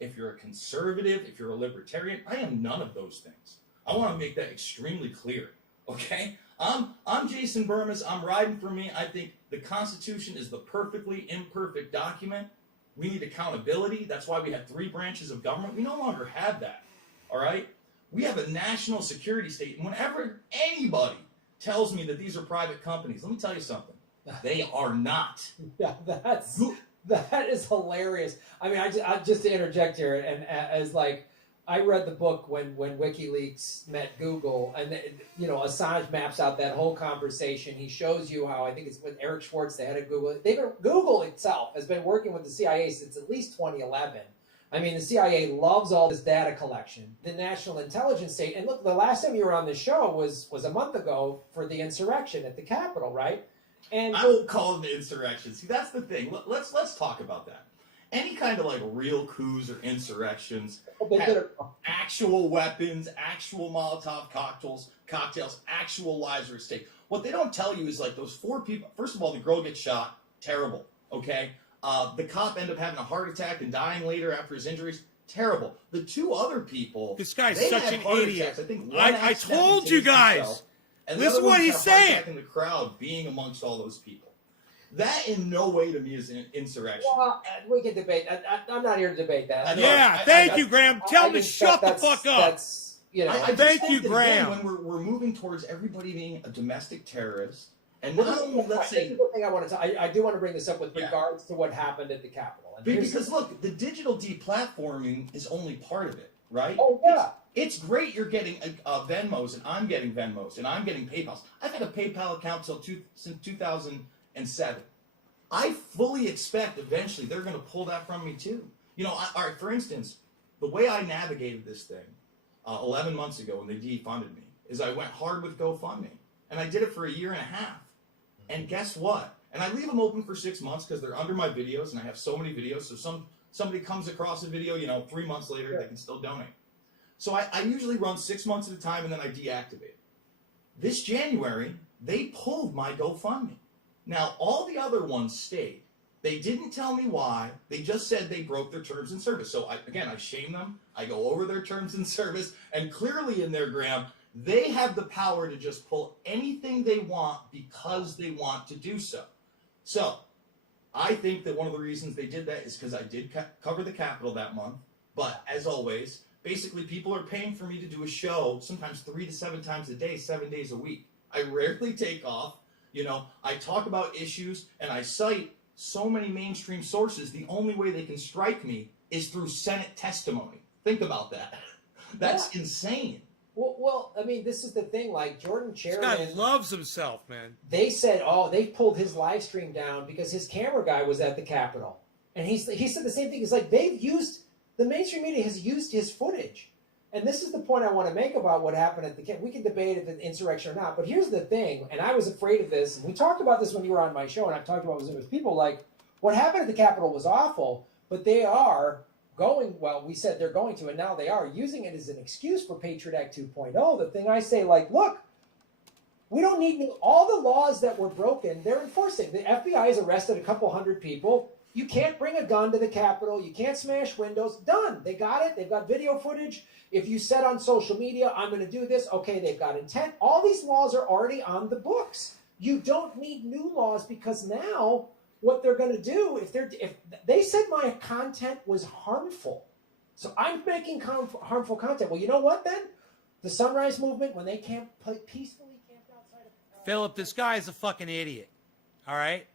if you're a conservative, if you're a libertarian. I am none of those things. I want to make that extremely clear. Okay? I'm Jason Burmas. I'm riding for me. I think the Constitution is the perfectly imperfect document. We need accountability. That's why we had 3 branches of government. We no longer have that. All right? We have a national security state. And whenever anybody tells me that these are private companies, let me tell you something. They are not. Yeah, that is hilarious. I mean, I just to interject here, and as like, I read the book when WikiLeaks met Google, and Assange maps out that whole conversation. He shows you how, I think it's with Eric Schwartz, the head of Google. Google itself has been working with the CIA since at least 2011. I mean, the CIA loves all this data collection, the national intelligence state. And look, the last time you were on the show was a month ago for the insurrection at the Capitol, right? And I won't call it the insurrection. See, that's the thing. Let's talk about that. Any kind of like real coups or insurrections have actual weapons, actual Molotov cocktails, actual lives are at stake. What they don't tell you is like those 4 people. First of all, the girl gets shot. Terrible. Okay. The cop ended up having a heart attack and dying later after his injuries. Terrible. The 2 other people. This guy's they such had an heart idiot. attacks. I think one I accidentally told you tased guys. himself, and the Listen other what one he's had a heart saying. attack in the crowd, being amongst all those people. That in no way to me is an insurrection. well, we can debate. I'm not here to debate that. Yeah, thank you, Graham. Tell him to shut the fuck up. That's I just Thank think you, that Graham. again, when we're moving towards everybody being a domestic terrorist, and not only, let's this say, is the thing I want to. I do want to bring this up with Yeah. regards to what happened at the Capitol. And here's- because look, the digital deplatforming is only part of it, right? oh yeah, It's great you're getting Venmos, and I'm getting Venmos, and I'm getting PayPals. I've had a PayPal account since 2007. I fully expect eventually they're going to pull that from me too. All right, for instance, the way I navigated this thing 11 months ago when they defunded me is I went hard with GoFundMe. And I did it for a year and a half. And guess what? And I leave them open for 6 months because they're under my videos, and I have so many videos. So somebody comes across a video, 3 months later, they can still donate. So I usually run 6 months at a time, and then I deactivate it. This January, they pulled my GoFundMe. Now, all the other ones stayed. They didn't tell me why. They just said they broke their terms and service. So, I shame them. I go over their terms and service. And clearly in there, Graham, they have the power to just pull anything they want because they want to do so. So, I think that one of the reasons they did that is because I did cover the Capitol that month. But as always, basically people are paying for me to do a show sometimes 3 to 7 times a day, 7 days a week. I rarely take off. You know, I talk about issues and I cite so many mainstream sources. The only way they can strike me is through Senate testimony. Think about that. That's insane. Well, I mean, this is the thing. Like Jordan Sheridan, this guy loves himself, man. They said, they pulled his live stream down because his camera guy was at the Capitol, and he said the same thing. He's like, the mainstream media has used his footage, and this is the point I want to make about what happened at the Capitol. We can debate if it's insurrection or not, but here's the thing, and I was afraid of this. And we talked about this when you were on my show, and I've talked about it with people. Like, what happened at the Capitol was awful, but they are we said they're going to, and now they are using it as an excuse for Patriot Act 2.0. The thing I say, like, look, we don't need all the laws that were broken, they're enforcing. The FBI has arrested a couple hundred people. You can't bring a gun to the Capitol. You can't smash windows. Done. They got it. They've got video footage. If you said on social media, I'm going to do this, okay, they've got intent. All these laws are already on the books. You don't need new laws because now what they're going to do, if they said my content was harmful, so I'm making harmful content. Well, you know what then? The Sunrise Movement, when they peacefully camped outside of Philip, this guy is a fucking idiot. All right?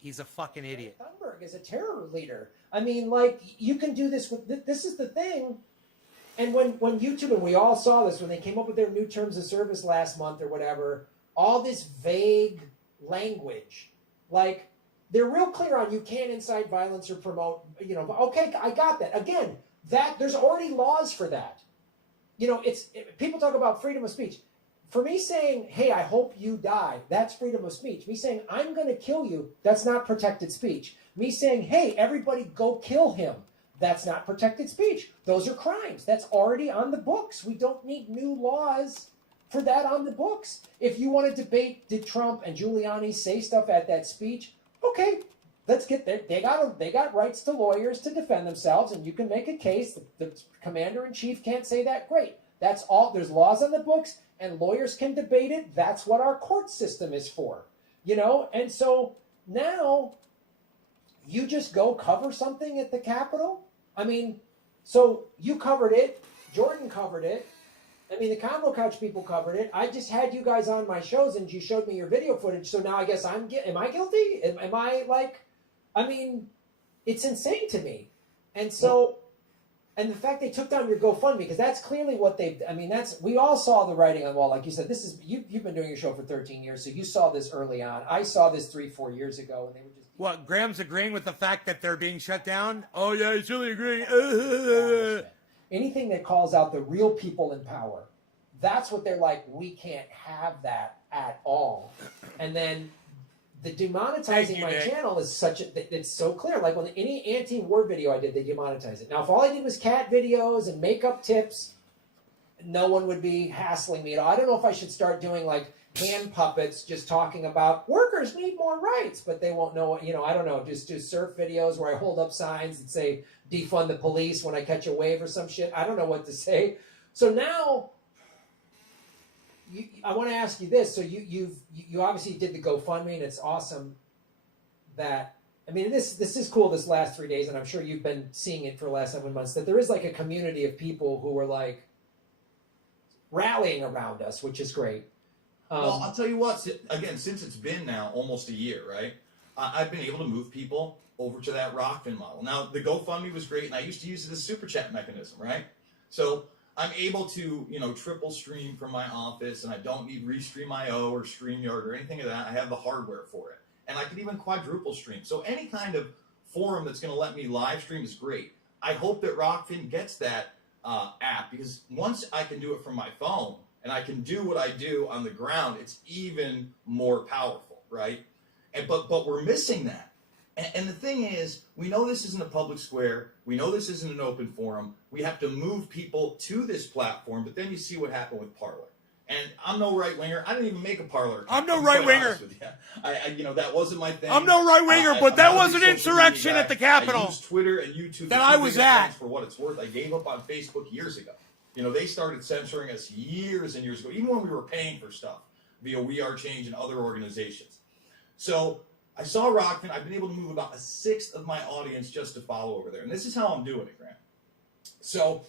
He's a fucking idiot. Thunberg is a terror leader. I mean, like, you can do this with, this is the thing. And when YouTube, and we all saw this, when they came up with their new terms of service last month or whatever, all this vague language, like, they're real clear on you can't incite violence or promote, okay, I got that. Again, there's already laws for that. People talk about freedom of speech. For me saying, hey, I hope you die, that's freedom of speech. Me saying, I'm going to kill you, that's not protected speech. Me saying, hey, everybody go kill him, that's not protected speech. Those are crimes. That's already on the books. We don't need new laws for that on the books. If you want to debate, did Trump and Giuliani say stuff at that speech? Okay, let's get there. They got rights to lawyers to defend themselves, and you can make a case. The commander-in-chief can't say that. Great. That's all. There's laws on the books, and lawyers can debate it. That's what our court system is for. And so now you just go cover something at the Capitol? I mean, so you covered it. Jordan covered it. I mean, the Combo Couch people covered it. I just had you guys on my shows, and you showed me your video footage. So now I guess am I guilty? Am I I mean, it's insane to me. And so, and the fact they took down your GoFundMe, because that's clearly what we all saw the writing on the wall. Like you said, you've been doing your show for 13 years, so you saw this early on. I saw this 3-4 years ago, and they were just. What, Graham's agreeing with the fact that they're being shut down? Oh, yeah, he's really agreeing. Anything that calls out the real people in power, that's what they're like, we can't have that at all. And then the demonetizing my channel is it's so clear. Like when any anti-war video I did, they demonetize it. Now, if all I did was cat videos and makeup tips, no one would be hassling me at all. I don't know if I should start doing like hand puppets, just talking about workers need more rights, but they won't know, I don't know, just do surf videos where I hold up signs that say defund the police when I catch a wave or some shit. I don't know what to say. So now I want to ask you this. So you obviously did the GoFundMe, and it's awesome that, I mean, this is cool this last 3 days, and I'm sure you've been seeing it for the last 7 months, that there is like a community of people who are like rallying around us, which is great. Well, I'll tell you what, again, since it's been now almost a year, right, I've been able to move people over to that Rockfin model. Now, the GoFundMe was great, and I used to use it as a super chat mechanism, right? So I'm able to, triple stream from my office, and I don't need Restream.io or StreamYard or anything of that. I have the hardware for it. And I can even quadruple stream. So any kind of forum that's going to let me live stream is great. I hope that Rockfin gets that app, because once I can do it from my phone, and I can do what I do on the ground, it's even more powerful, right? But we're missing that. And the thing is, we know this isn't a public square. We know this isn't an open forum. We have to move people to this platform, but then you see what happened with Parler. And I'm no right-winger. I didn't even make a Parler. I'm no right-winger. That wasn't my thing. I'm no right-winger, but that was an insurrection at the Capitol. I used Twitter and YouTube that I was at. For what it's worth. I gave up on Facebook years ago. They started censoring us years and years ago, even when we were paying for stuff via We Are Change and other organizations. So I saw Rockman. I've been able to move about a sixth of my audience just to follow over there. And this is how I'm doing it, Grant. So,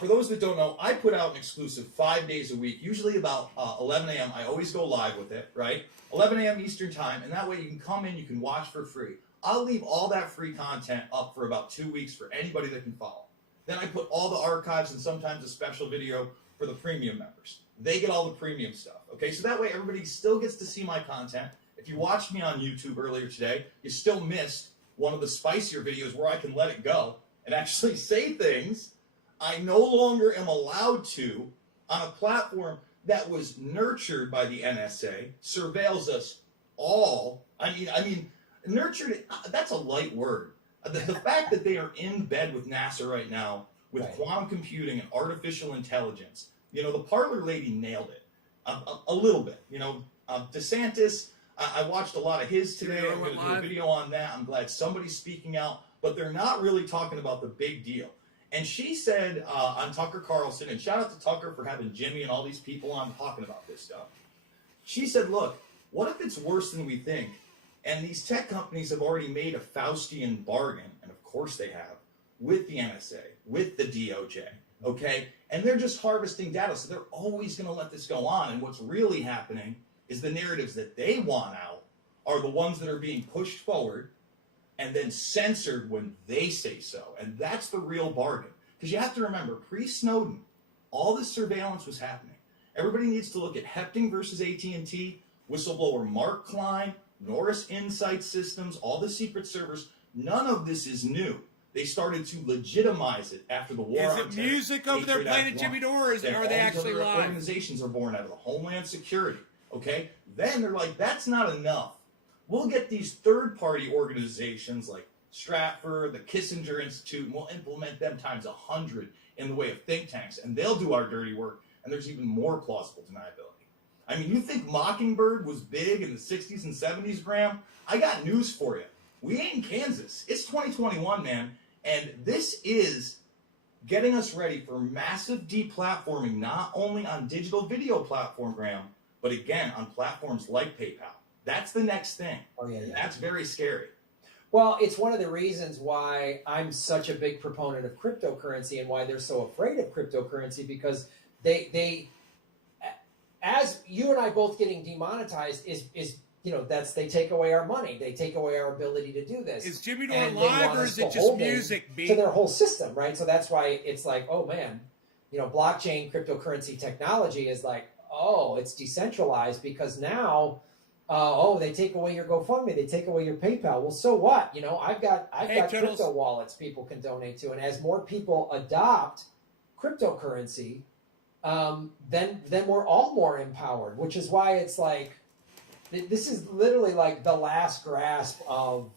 for those that don't know, I put out an exclusive 5 days a week, usually about 11 a.m. I always go live with it, right? 11 a.m. Eastern Time, and that way you can come in, you can watch for free. I'll leave all that free content up for about 2 weeks for anybody that can follow. Then I put all the archives and sometimes a special video for the premium members. They get all the premium stuff, okay? So that way everybody still gets to see my content. If you watched me on YouTube earlier today, you still missed one of the spicier videos where I can let it go and actually say things I no longer am allowed to on a platform that was nurtured by the NSA, surveils us all. I mean, nurtured, that's a light word. The fact that they are in bed with NASA right now with quantum computing and artificial intelligence, you know, the parlor lady nailed it a little bit. You know, DeSantis, I watched a lot of his today. I'm going to do a video on that. I'm glad somebody's speaking out, but they're not really talking about the big deal. And she said on Tucker Carlson, and shout out to Tucker for having Jimmy and all these people on talking about this stuff. She said, look, what if it's worse than we think? And these tech companies have already made a Faustian bargain, and of course they have, with the NSA, with the DOJ, okay? And they're just harvesting data, so they're always going to let this go on. And what's really happening is the narratives that they want out are the ones that are being pushed forward and then censored when they say so. And that's the real bargain. Because you have to remember, pre-Snowden, all this surveillance was happening. Everybody needs to look at Hepting versus AT&T, whistleblower Mark Klein, Norris Insight Systems, all the secret servers. None of this is new. They started to legitimize it after the war on terror. Is it music over there playing at Jimmy Dore, or are they actually live? Organizations are born out of the Homeland Security, okay? Then they're like, that's not enough. We'll get these third-party organizations like Stratford, the Kissinger Institute, and we'll implement them times 100 in the way of think tanks, and they'll do our dirty work, and there's even more plausible deniability. I mean, you think Mockingbird was big in the 60s and 70s, Graham? I got news for you. We ain't in Kansas. It's 2021, man, and this is getting us ready for massive deplatforming, not only on digital video platform, Graham, but again, on platforms like PayPal. That's the next thing. Oh, yeah. That's very scary. Well, it's one of the reasons why I'm such a big proponent of cryptocurrency and why they're so afraid of cryptocurrency, because they as you and I both getting demonetized is you know, they take away our money. They take away our ability to do this. Is Jimmy Dore live, or is it just music? To their whole system, right? So that's why it's like, oh man, you know, blockchain cryptocurrency technology is like, oh, it's decentralized because now, they take away your GoFundMe, they take away your PayPal. Well, so what? You know, I've got crypto wallets people can donate to, and as more people adopt cryptocurrency, then we're all more empowered. Which is why it's like, this is literally like the last grasp of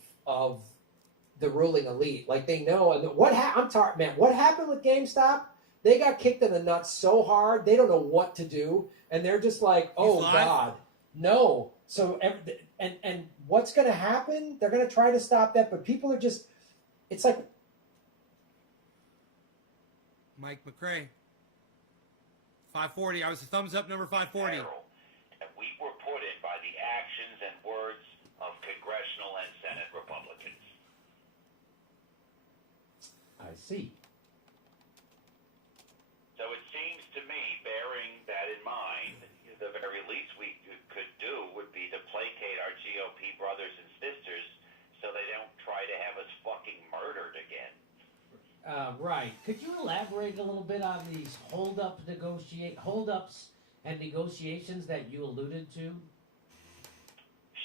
the ruling elite. Like they know, and what happened with GameStop? They got kicked in the nuts so hard they don't know what to do, and they're just like, oh God, no. So and what's going to happen? They're going to try to stop that, but people are just. It's like Mike McCrae, 540. I was a thumbs up number 540. We were put in by the actions and words of congressional and Senate Republicans. I see. So it seems to me, bearing that in mind, the very least we could do would be to placate our GOP brothers and sisters so they don't try to have us fucking murdered again. Right. Could you elaborate a little bit on these holdups and negotiations that you alluded to?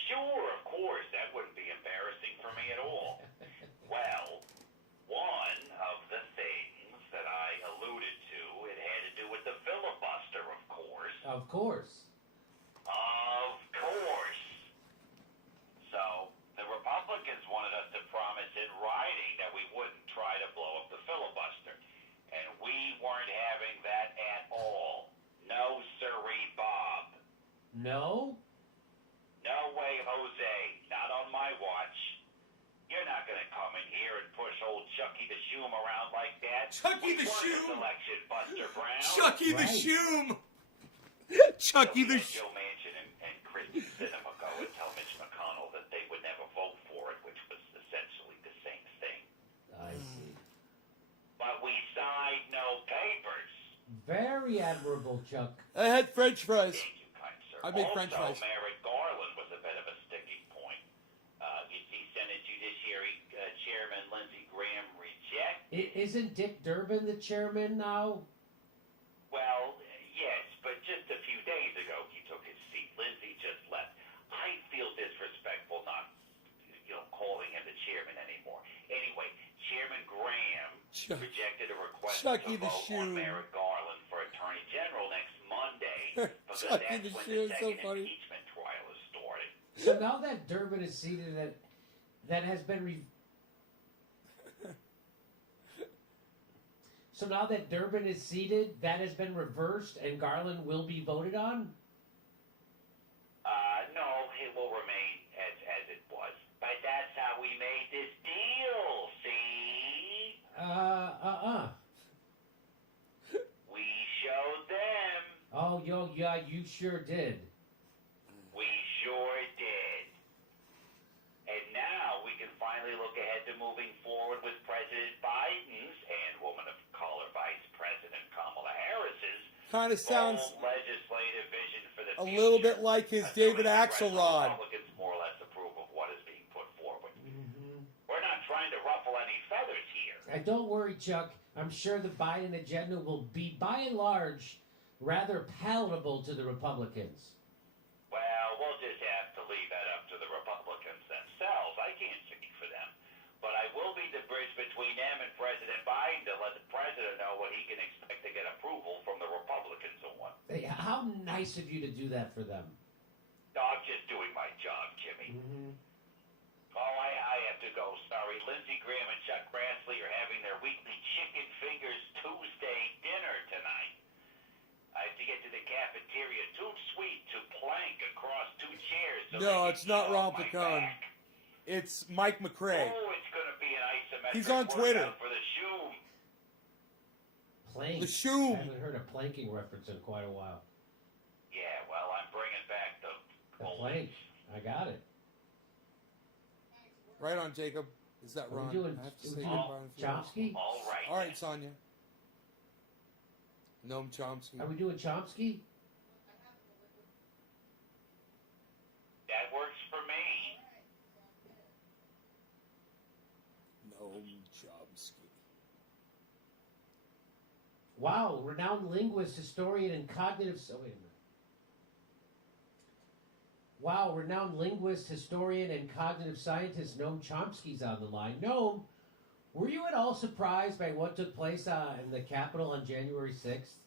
Sure, of course. That wouldn't be embarrassing for me at all. Well, one of the things that I alluded to, it had to do with the filibuster, of course. Of course. Of course. So, the Republicans wanted us to promise in writing that we wouldn't try to blow up the filibuster. And we weren't having that at all. No, sirree, Bob. No? No way, Jose. Not on my watch. You're not going to come in here and push old Chucky the Shoom around like that. Chucky the Shoom? Shoom! Election, Buster Brown. Chucky the Shoom! Chucky the Shoom! Joe Manchin and Christie Cinema go and tell Mitch McConnell that they would never Very admirable, Chuck. I had French fries. Thank you, kind sir. I made French fries. Merrick Garland was a bit of a sticking point. He Senate Judiciary Chairman Lindsey Graham rejected. Isn't Dick Durbin the chairman now? Well, yes, but just a few days ago he took his seat. Lindsey just left. I feel disrespectful not, calling him the chairman anymore. Anyway, Chairman Graham rejected a request Chucky to the vote Shoe. on Merrick Garland for Attorney General next Monday because Chucky the that's when Shoe the is so second funny. impeachment trial is starting. So now that Durbin is seated, that has been So now that Durbin is seated, that has been reversed, and Garland will be voted on. No, it will remain as it was. But that's how we made this deal, see? We showed them. Oh, yeah, you sure did. We sure did. And now we can finally look ahead to moving forward with President Biden's and woman of color Vice President Kamala Harris's Kind of sounds bold legislative vision for the a future. little bit like his David Assuming the Axelrod. Republicans more or less approve of what is being put forward. Mm-hmm. We're not trying to ruffle any feathers here. And don't worry, Chuck. I'm sure the Biden agenda will be, by and large, rather palatable to the Republicans. Well, we'll just have to leave that up to the Republicans themselves. I can't speak for them. But I will be the bridge between them and President Biden to let the president know what he can expect to get approval from the Republicans on. Hey, how nice of you to do that for them. I'm just doing my job, Jimmy. Mm-hmm. Oh, I have to go. Sorry. Lindsey Graham and Chuck Grassley are having their weekly Chicken Fingers Tuesday dinner tonight. I have to get to the cafeteria. Too sweet to plank across two chairs. So No, they it's can not eat off Ron my Pecan. back. It's Mike McRae. Oh, it's going to be an isometric He's on Twitter. workout for the shoe. Plank. The shoe. I haven't heard a planking reference in quite a while. Yeah, well, I'm bringing back the The plank. I got it. Right on, Jacob. Is that Are Ron? we doing I have to say we goodbye doing on the phone. Chomsky? All right. All right, Sonia. Noam Chomsky. Are we doing Chomsky? That works for me. Noam Chomsky. Wow, renowned linguist, historian, and cognitive... Oh, wait a minute. Wow, renowned linguist, historian, and cognitive scientist Noam Chomsky's on the line. Noam, were you at all surprised by what took place in the Capitol on January 6th?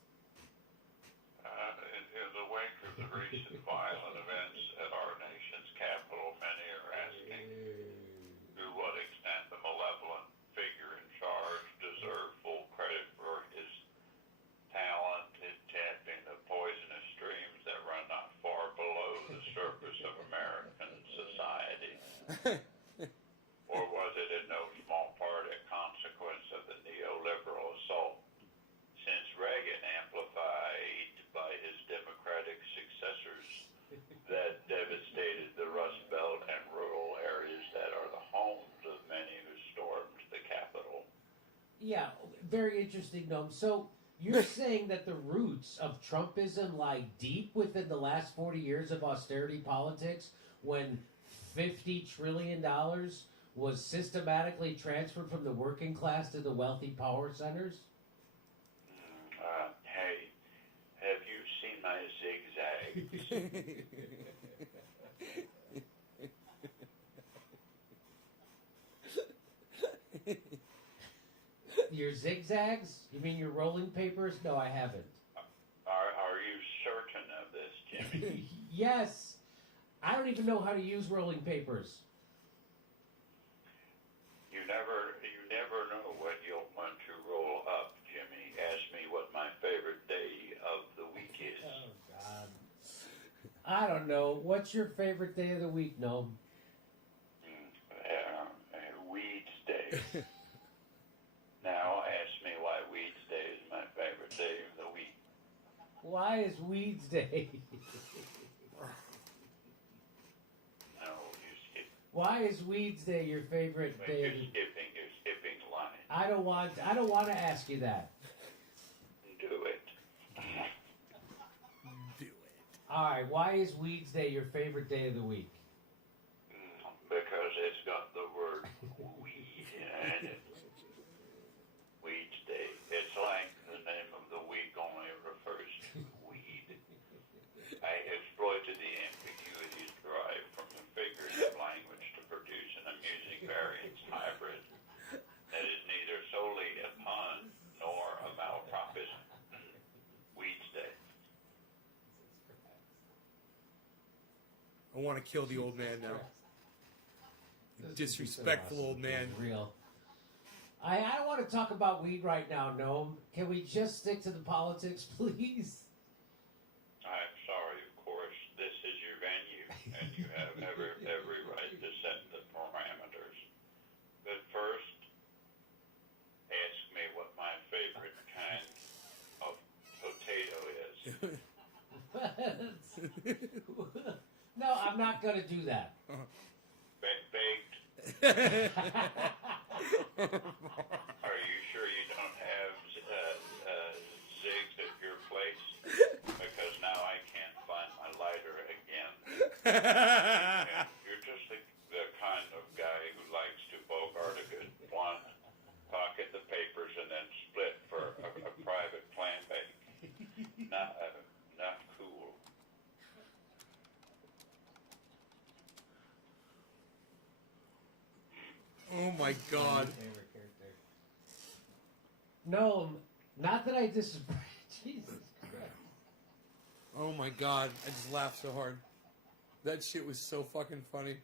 In the wake of the recent violent events at our nation's capital, many are asking to what extent the malevolent figure in charge deserved full credit for his talent in tapping the poisonous streams that run not far below the surface of American society. Or was it in no small part a consequence of the neoliberal assault since Reagan, amplified by his Democratic successors, that devastated the Rust Belt and rural areas that are the homes of many who stormed the Capitol? Yeah, very interesting, Noam. So you're saying that the roots of Trumpism lie deep within the last 40 years of austerity politics when $50 trillion was systematically transferred from the working class to the wealthy power centers? Hey, have you seen my zigzags? Your zigzags? You mean your rolling papers? No, I haven't. Are you certain of this, Jimmy? Yes. I don't even know how to use rolling papers. You never know what you'll want to roll up, Jimmy. Ask me what my favorite day of the week is. Oh, God. I don't know. What's your favorite day of the week, Noam? Weeds Day. Now ask me why Weeds Day is my favorite day of the week. Why is Weeds Day? No, you skip. Why is Weeds Day your favorite day? You're skipping the line. I don't want to ask you that. Do it. All right, why is Weeds Day your favorite day of the week? Because it's got the word weed in it. Weeds Day. It's like the name of the week only refers to weed. I exploited the ambiguities derived from the figurative language to produce an amusing variance hybrid that is neither solely a pun nor a malapropism. Weeds Day. I want to kill the old man now. This Disrespectful is so old man. Real. I don't want to talk about weed right now, Gnome. Can we just stick to the politics, please? I'm sorry, of course, this is your venue, and you have every right to set the parameters. But first, ask me what my favorite kind of potato is. No, I'm not going to do that. Baked. Are you sure you don't have zigs at your place? Because now I can't find my lighter again. You're just the kind of guy who likes to bogart a good blunt, pocket the papers, and then split for a private plan bake. Not cool. Oh my god. Favorite character. No, not that I disagree. Jesus Christ. Oh my god. I just laughed so hard. That shit was so fucking funny.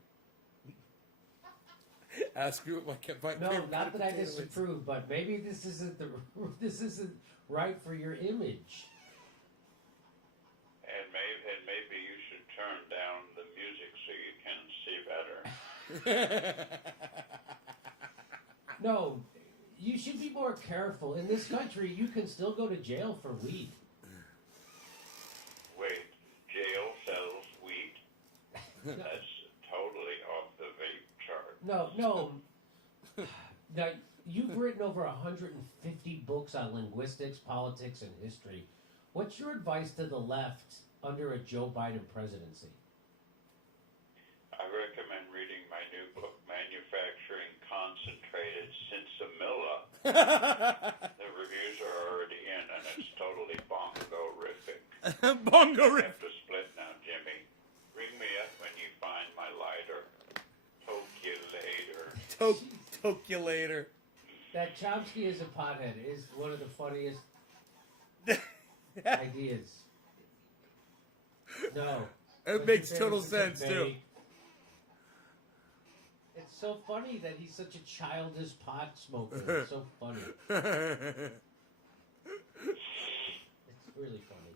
Ask me what my No, favorite not that I potato is. disapprove, but maybe this isn't right for your image. And maybe you should turn down the music so you can see better. No, you should be more careful. In this country, you can still go to jail for weed. Wait, jail sells weed? That's totally off the vape chart. No. Now, you've written over 150 books on linguistics, politics, and history. What's your advice to the left under a Joe Biden presidency? I recommend reading my new book, Manufacturing Concentrated Sinsemilla. The reviews are already in, and it's totally bongo-rific. Bongo You riff. have to split now, Jimmy. Ring me up when you find my lighter. Talk you later. Tokulator. That Chomsky as a pothead is one of the funniest ideas. No. It makes total sense, too. It's so funny that he's such a childish pot smoker. It's so funny. It's really funny.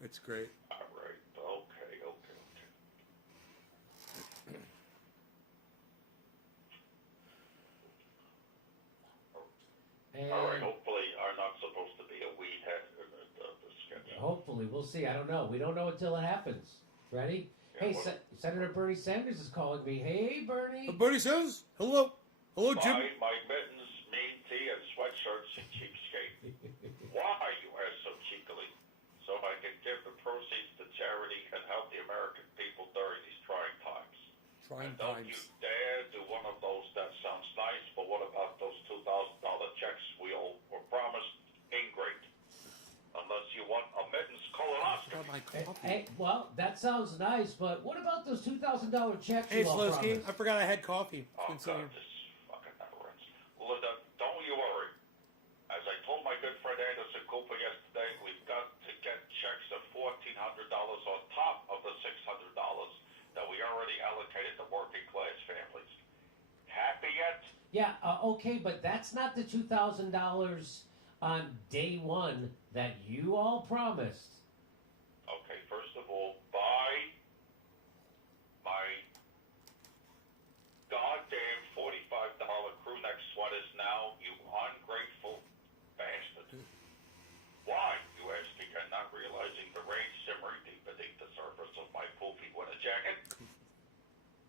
It's great. All right, okay. And All right, hopefully are not supposed to be a weed head of the sketch. hopefully, we'll see. I don't know. We don't know until it happens. Ready? Yeah, Hey, well- Senator Bernie Sanders is calling me. Hey, Bernie. Bernie says, hello. Hello, Jim. My mittens, mean tea, and sweatshirts, you cheapskate. Why, you ask so cheekily? So I can give the proceeds to charity and help the American people during these trying times. Trying And don't you times. dare do one of those. That sounds nice, but what about those $2,000 checks we all were promised? Ingrate. Unless you want a mittens colonoscopy. Got my coffee. Hey, well, that sounds nice, but what about those $2,000 checks Hey, you all Slowski, promised? I forgot I had coffee. Oh, It's been God, this fucking never ends. Linda, don't you worry. As I told my good friend Anderson Cooper yesterday, we've got to get checks of $1,400 on top of the $600 that we already allocated to working class families. Happy yet? Yeah, okay, but that's not the $2,000 on day one that you all promised. Okay, first of all, buy my goddamn $45 crew neck sweaters now, you ungrateful bastard. Why, you ask again, not realizing the rain simmering deep beneath the surface of my poofy winter jacket?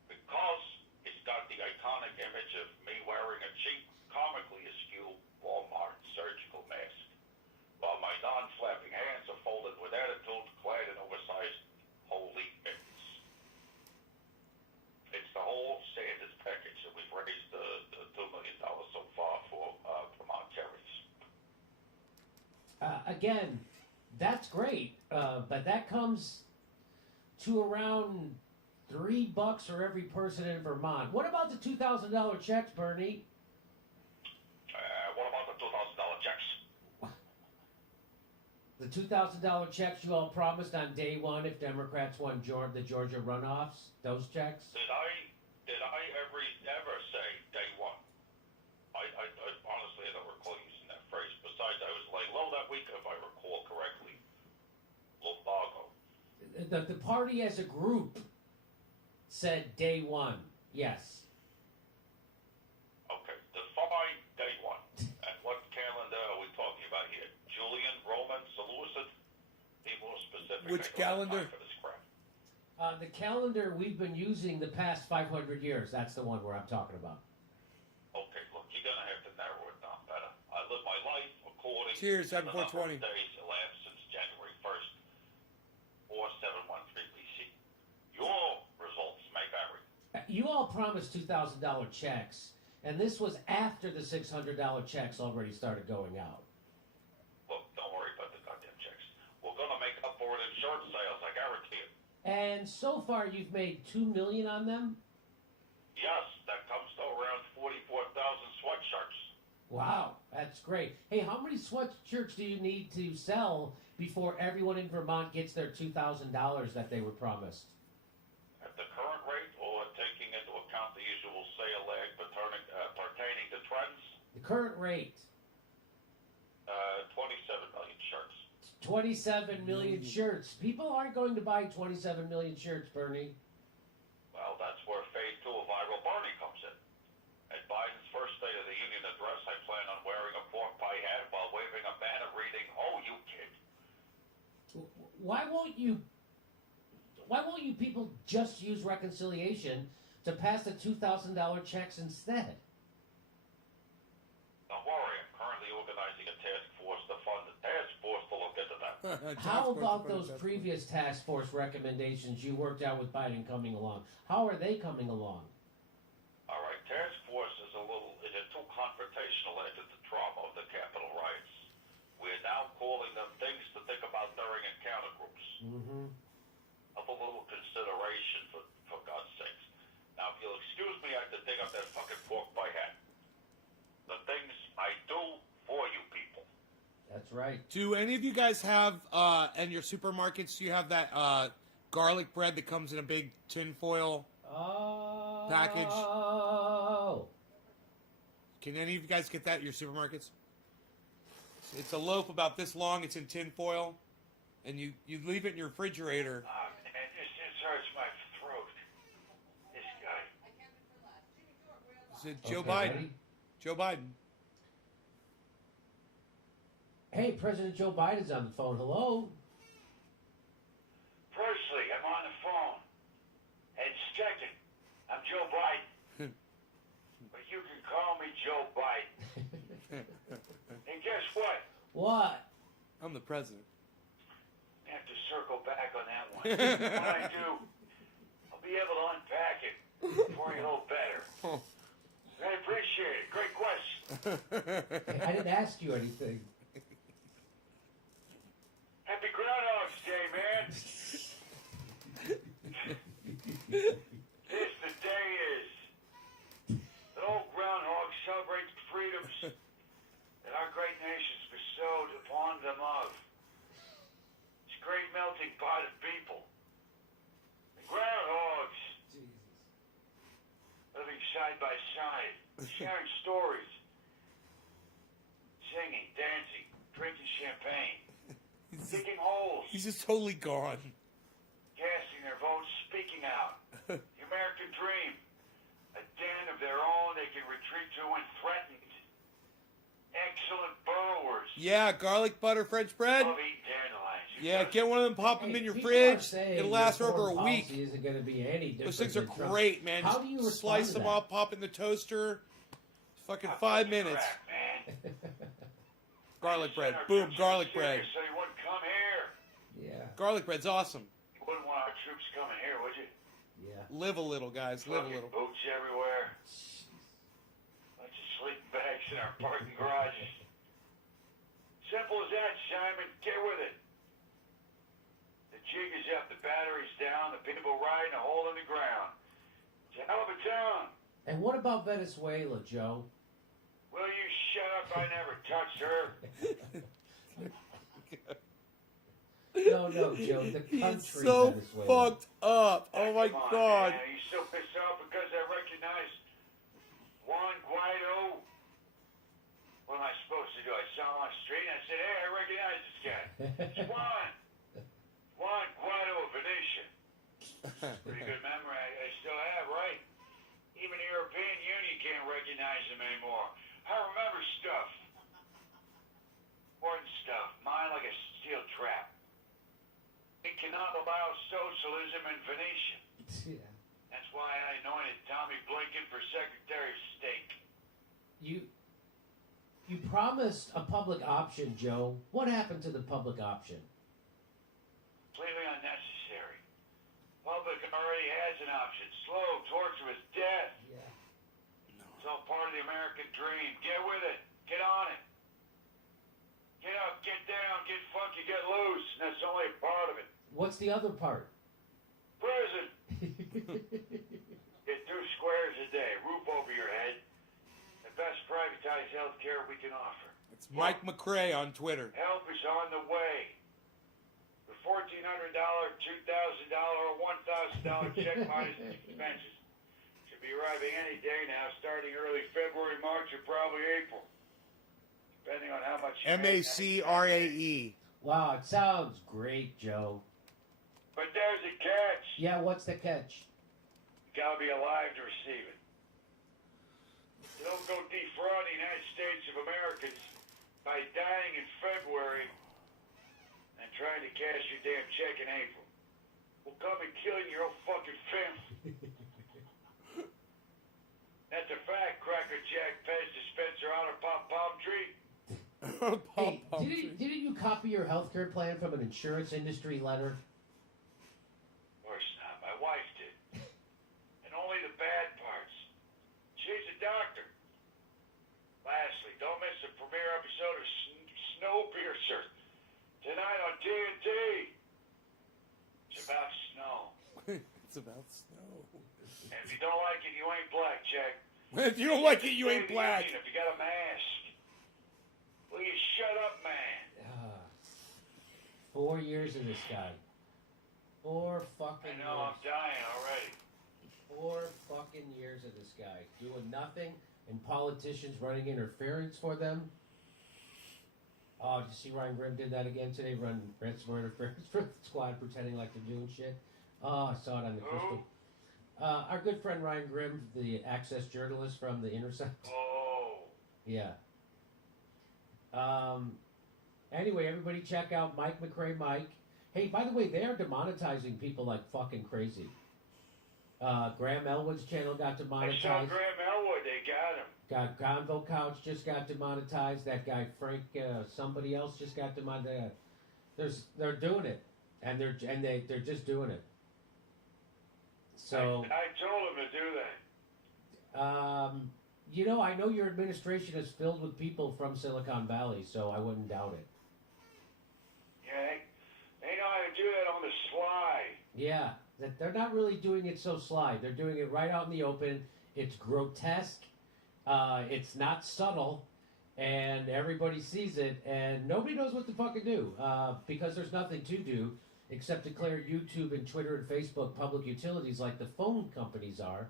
Because it's got the iconic image of me wearing a cheap, comically askew Walmart surgical mask, while my non-flapping hands are folded we've raised $2 million so far for Vermont Charities. Again, that's great, but that comes to around $3 for every person in Vermont. What about the $2,000 checks, Bernie? What about the $2,000 checks? The $2,000 checks you all promised on day one if Democrats won the Georgia runoffs? Those checks? Did I ever say day one? I honestly, I don't recall using that phrase. Besides, I was laying low that week, if I recall correctly. Lmao. The party as a group said day one. Yes. Okay, define day one. And what calendar are we talking about here? Julian, Roman, Seleucid? Be more specific. Which I don't have calendar? time for this crap. The calendar we've been using the past 500 years. That's the one where I'm talking about. Okay, look, you're gonna have to narrow it down better. I live my life according Cheers, to the number of 7420. days elapsed since January 1st, or 713 BC. Your results may vary. You all promised $2,000 checks, and this was after the $600 checks already started going out. Look, don't worry about the goddamn checks. We're gonna make up for it in shirt sales, I guarantee it. And so far, you've made $2 million on them. Yes, that comes to around 44,000 sweatshirts. Wow, that's great. Hey, how many sweatshirts do you need to sell before everyone in Vermont gets their $2,000 that they were promised? At the current rate, or taking into account the usual sale lag pertaining to trends, The current rate, 27 million shirts. 27 million shirts. People aren't going to buy 27 million shirts, Bernie. Well, that's where phase 2 of Viral Barney comes in. At Biden's first State of the Union address, I plan on wearing a pork pie hat while waving a banner reading, "Oh, you kid." Why won't you people just use reconciliation to pass the $2,000 checks instead? Don't worry, I'm currently organizing a task force to fund the task force to look into that. How about those previous task force recommendations you worked out with Biden coming along? How are they coming along? All right, task force is too confrontational after the trauma of the Capitol riots. We're now calling them things to think about during encounter groups. Mm-hmm. Of a little consideration, for God's sakes. Now, if you'll excuse me, I have to dig up that fucking pork pie hat. The things I do for you people. That's right. Do any of you guys have, in your supermarkets, do you have that garlic bread that comes in a big tinfoil package? Oh. Can any of you guys get that at your supermarkets? It's a loaf about this long. It's in tinfoil, and you leave it in your refrigerator. Man, this hurts my throat. This guy. Is it Joe Okay, Biden? ready? Joe Biden. Hey, President Joe Biden's on the phone. Hello? Firstly, I'm on the phone. And second, I'm Joe Biden. But you can call me Joe Biden. And guess what? What? I'm the president. I have to circle back on that one. When I do, I'll be able to unpack it for you a little better. I appreciate it. Great question. Hey, I didn't ask you anything. Happy Groundhog's Day, man. This the day is. That old groundhog celebrates the freedoms that our great nation's bestowed upon them of. This great melting pot of people. The groundhogs living side by side, sharing stories, singing, dancing, drinking champagne, digging holes, He's just totally gone. casting their votes, speaking out. The American dream, a den of their own they can retreat to when threatened. Excellent burrowers. Yeah, garlic butter French bread. Love eating dandelions. Who Yeah, doesn't? get one of them, pop them Hey, in your people fridge. are saying It'll last for your over a foreign week. policy isn't going to be any different. Those things are than Trump. great, man. How Just do you respond slice to them that? up, pop in the toaster. Fucking Oh, 5 that's minutes. crap, man. Garlic bread. Sent our Boom, troops garlic to Syria bread. So you wouldn't come here. Yeah, Garlic bread's awesome. You wouldn't want our troops coming here, would you? yeah. Live a little, guys. Live a Fucking little. boots everywhere. sleeping bags in our parking garages. Simple as that, Simon. Get with it. The jig is up, the battery's down, the people riding a hole in the ground. It's a hell of a town. And what about Venezuela, Joe? Will you shut up? I never touched her. No, Joe. The country He's so Venezuela. fucked up. Oh my Come on, god. Man. Are you still pissed off because I recognize Juan Guaido? What am I supposed to do? I saw him on the street and I said, hey, I recognize this guy. It's Juan Guaido of Venetia. Pretty good memory I still have, right? Even the European Union can't recognize him anymore. I remember stuff. Important stuff. Mine like a steel trap. It cannot allow socialism in Venetia. Yeah. That's why I anointed Tommy Blinken for Secretary of State. You promised a public option, Joe. What happened to the public option? Completely unnecessary. Public already has an option. Slow, torturous death. Yeah. It's all part of the American dream. Get with it. Get on it. Get up, get down, get funky, get loose. And that's only a part of it. What's the other part? Prison. Get 2 squares a day, roof over your head. The best privatized health care we can offer. It's Mike McRae on Twitter. Help is on the way. The $1,400, $2,000, or $1,000 check minus expenses should be arriving any day now, starting early February, March, or probably April. Depending on how much you make. MACRAE. Wow, it sounds great, Joe. But there's a catch. Yeah, what's the catch? You gotta be alive to receive it. Don't go defraud the United States of Americans by dying in February and trying to cash your damn check in April. We'll come and kill your own fucking family. That's a fact, Cracker Jack, Pez dispenser on a palm tree. Hey, didn't you copy your health care plan from an insurance industry letter? Of course not. My wife did. And only the bad parts. She's a doctor. Lastly, don't miss the premiere episode of Snowpiercer tonight on TNT. It's about snow. It's about snow. And if you don't like it, you ain't black, Jack. If you don't like it, you ain't black. If you got a mask. Will you shut up, man? 4 years of this guy. 4 fucking I know, years. I'm dying already. 4 fucking years of this guy doing nothing, and politicians running interference for them. Oh, did you see Ryan Grimm did that again today? Ran some interference for the squad, pretending like they're doing shit. Oh, I saw it on the crystal. Our good friend Ryan Grimm, the Access journalist from The Intercept. Oh. Yeah. Anyway, everybody check out Mike McRae Mike. Hey, by the way, they are demonetizing people like fucking crazy. Graham Elwood's channel got demonetized. I saw Graham Elwood, they got him. Gonvo Couch just got demonetized. That guy Frank, somebody else just got demonetized. They're doing it, and they're just doing it. So I told him to do that. you know, I know your administration is filled with people from Silicon Valley, so I wouldn't doubt it. Yeah, they know how to do that on the sly. Yeah, they're not really doing it so sly. They're doing it right out in the open. It's grotesque. It's not subtle, and everybody sees it, and nobody knows what to fucking do because there's nothing to do except declare YouTube and Twitter and Facebook public utilities like the phone companies are,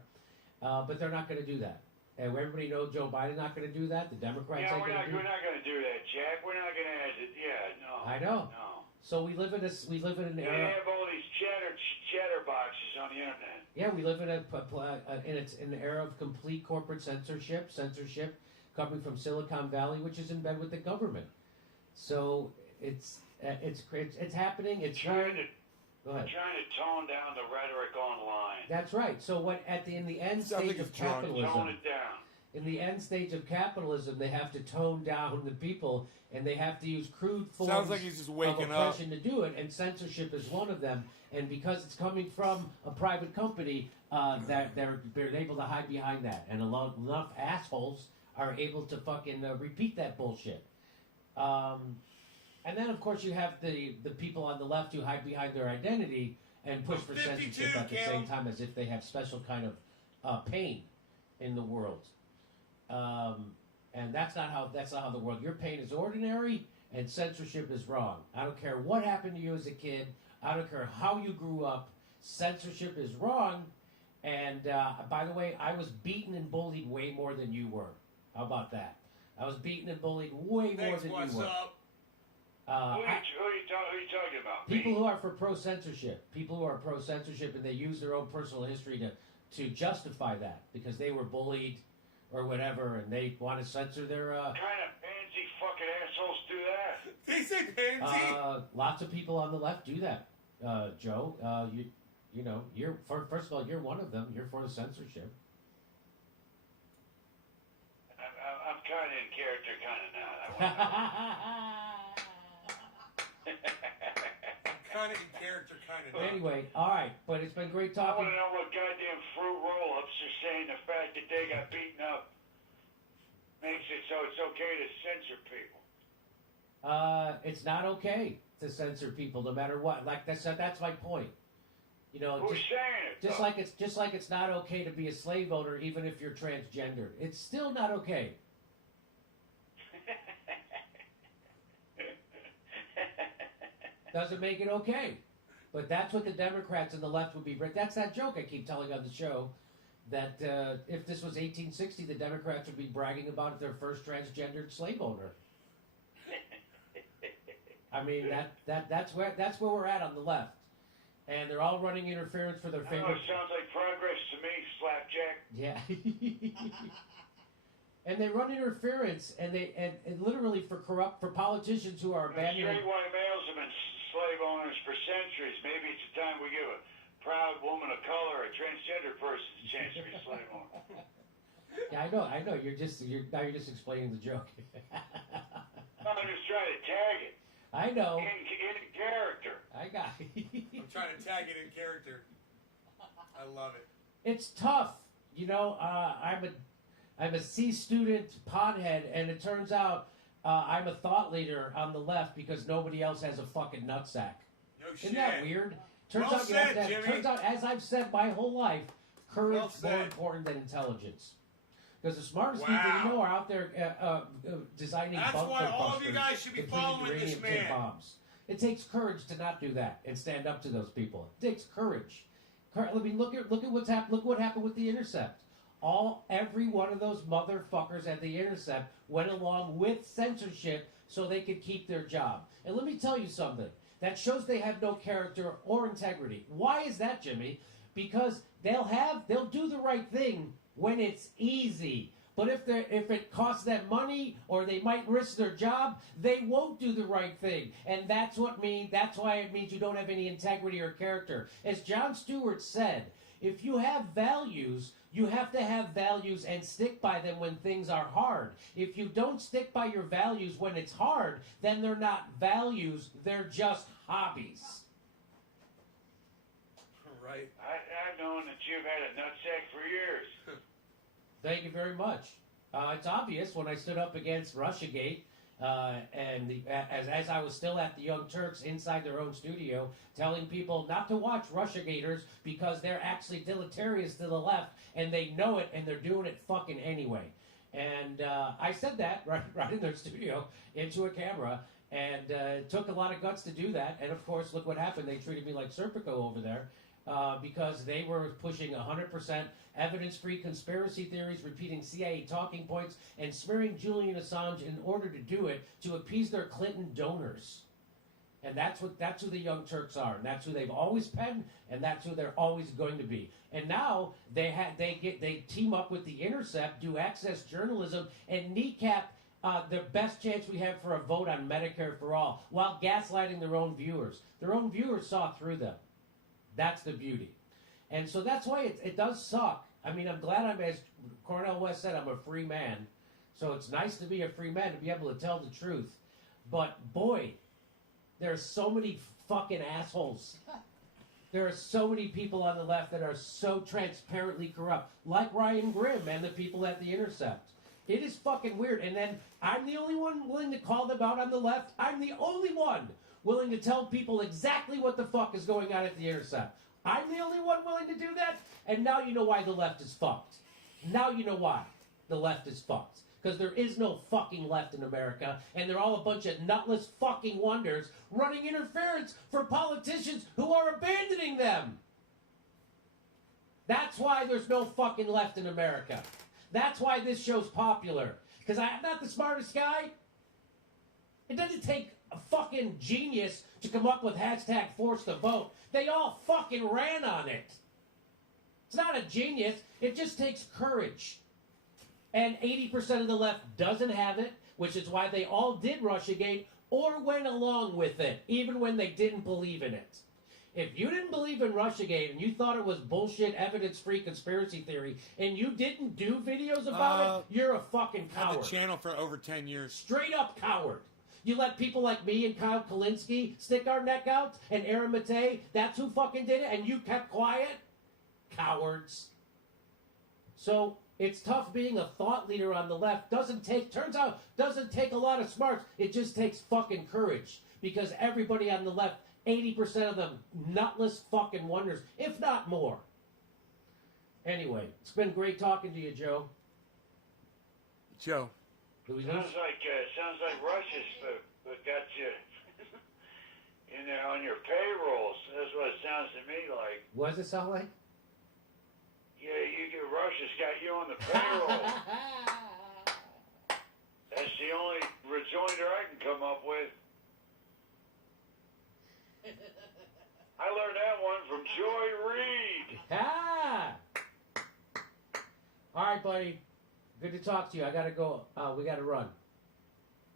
but they're not going to do that. And everybody knows Joe Biden's not going to do that. The Democrats Yeah, ain't we're going not to do going to do that, Jack. We're not going to. Yeah, no. I know. No. So we live in an They era. have all these chatter boxes on the internet. Yeah, we live in an era of complete corporate censorship coming from Silicon Valley, which is in bed with the government. So it's happening. It's Trying to Go ahead. trying to tone down the rhetoric online. That's right. So what in the end Sounds stage like of it's drunk. Tone capitalism, it down. in the end stage of capitalism, they have to tone down the people, and they have to use crude forms Sounds like he's just waking of up. oppression to do it, and censorship is one of them. And because it's coming from a private company, that they're able to hide behind that, and enough assholes are able to fucking repeat that bullshit. And then, of course, you have the people on the left who hide behind their identity and push for 52, censorship at the Kim. same time as if they have special kind of pain in the world. And that's not how the world. Your pain is ordinary, and censorship is wrong. I don't care what happened to you as a kid. I don't care how you grew up. Censorship is wrong. And by the way, I was beaten and bullied way more than you were. How about that? I was beaten and bullied way more Thanks, than what's you were. up? Who are you talking about? People Me? who are for pro-censorship. People who are pro-censorship, and they use their own personal history to justify that because they were bullied or whatever, and they want to censor their. What kind of pansy fucking assholes do that? They say pansy. Lots of people on the left do that, Joe. You know, first of all, you're one of them. You're for the censorship. I'm kind of in character, kind of not. Kind of in character, kind of not. Anyway, all right, but it's been great I talking. want to know what goddamn fruit roll-ups are saying the fact that they got beaten up makes it so it's okay to censor people. It's not okay to censor people, no matter what. Like that's my point. You know, Who's saying it? just though? like it's not okay to be a slave owner, even if you're transgendered. It's still not okay. Doesn't make it okay. But that's what the Democrats and the left would be. That's that joke I keep telling on the show, that if this was 1860, the Democrats would be bragging about their first transgendered slave owner. I mean, that's where we're at on the left. And they're all running interference for their I don't know, favorite. it sounds like progress to me, Slapjack. Yeah. And they run interference, and literally for politicians who are abandoning. Straight white males have been slave owners for centuries. Maybe it's time we give a proud woman of color, a transgender person, a chance to be a slave owner. Yeah, I know. You're just explaining the joke. I'm just trying to tag it. I know. In character. I got it. I'm trying to tag it in character. I love it. It's tough. You know, I'm a C student pothead, and it turns out I'm a thought leader on the left because nobody else has a fucking nutsack. No shit. Isn't that weird? Turns Well out you have said, to have, Jimmy. turns out, as I've said my whole life, courage Well is more said. important than intelligence. Because the smartest Wow. people you know are out there designing That's bunker why all of you busters guys should be depleting following this uranium tin man. bombs. It takes courage to not do that and stand up to those people. It takes courage. I mean, look at what's happened. Look what happened with the Intercept. Every one of those motherfuckers at the Intercept went along with censorship so they could keep their job. And let me tell you something. That shows they have no character or integrity. Why is that, Jimmy? Because they'll do the right thing when it's easy. But if it costs them money or they might risk their job, they won't do the right thing. And that's why it means you don't have any integrity or character. As Jon Stewart said, if you have values, you have to have values and stick by them when things are hard. If you don't stick by your values when it's hard, then they're not values, they're just hobbies. Right. I've known that you've had a nutsack for years. Thank you very much. It's obvious when I stood up against Russiagate, as I was still at the Young Turks inside their own studio, telling people not to watch Russiagators because they're actually deleterious to the left, and they know it, and they're doing it fucking anyway. And I said that right in their studio into a camera, and it took a lot of guts to do that. And of course, look what happened. They treated me like Serpico over there. Because they were pushing 100% evidence-free conspiracy theories, repeating CIA talking points, and smearing Julian Assange in order to do it to appease their Clinton donors. And that's who the Young Turks are, and that's who they've always been, and that's who they're always going to be. And now they team up with the Intercept, do access journalism, and kneecap the best chance we have for a vote on Medicare for all, while gaslighting their own viewers. Their own viewers saw through them. That's the beauty. And so that's why it does suck. I mean, I'm glad as Cornel West said, I'm a free man. So it's nice to be a free man, to be able to tell the truth. But boy, there are so many fucking assholes. There are so many people on the left that are so transparently corrupt, like Ryan Grimm and the people at the Intercept. It is fucking weird. And then I'm the only one willing to call them out on the left. I'm the only one willing to tell people exactly what the fuck is going on at the Intercept. I'm the only one willing to do that. And now you know why the left is fucked. Now you know why the left is fucked. Because there is no fucking left in America, and they're all a bunch of nutless fucking wonders running interference for politicians who are abandoning them. That's why there's no fucking left in America. That's why this show's popular. Because I'm not the smartest guy. It doesn't take a fucking genius to come up with hashtag force the vote. They all fucking ran on it. It's not a genius. It just takes courage. And 80% of the left doesn't have it, which is why they all did Russiagate or went along with it, even when they didn't believe in it. If you didn't believe in Russiagate and you thought it was bullshit, evidence-free conspiracy theory, and you didn't do videos about it, you're a fucking Had coward. the channel for over 10 years. Straight up coward. You let people like me and Kyle Kalinske stick our neck out, and Aaron Matei, that's who fucking did it, and you kept quiet? Cowards. So it's tough being a thought leader on the left. Turns out, doesn't take a lot of smarts. It just takes fucking courage. Because everybody on the left, 80% of them, nutless fucking wonders, if not more. Anyway, it's been great talking to you, Joe. Joe. Louis Sounds like Russia's got you in there on your payrolls. That's what it sounds to me like. what does it sound like? Yeah, Russia's got you on the payroll. That's the only rejoinder I can come up with. I learned that one from Joy Reid. Ah! All right, buddy. Good to talk to you. I gotta go. We gotta run.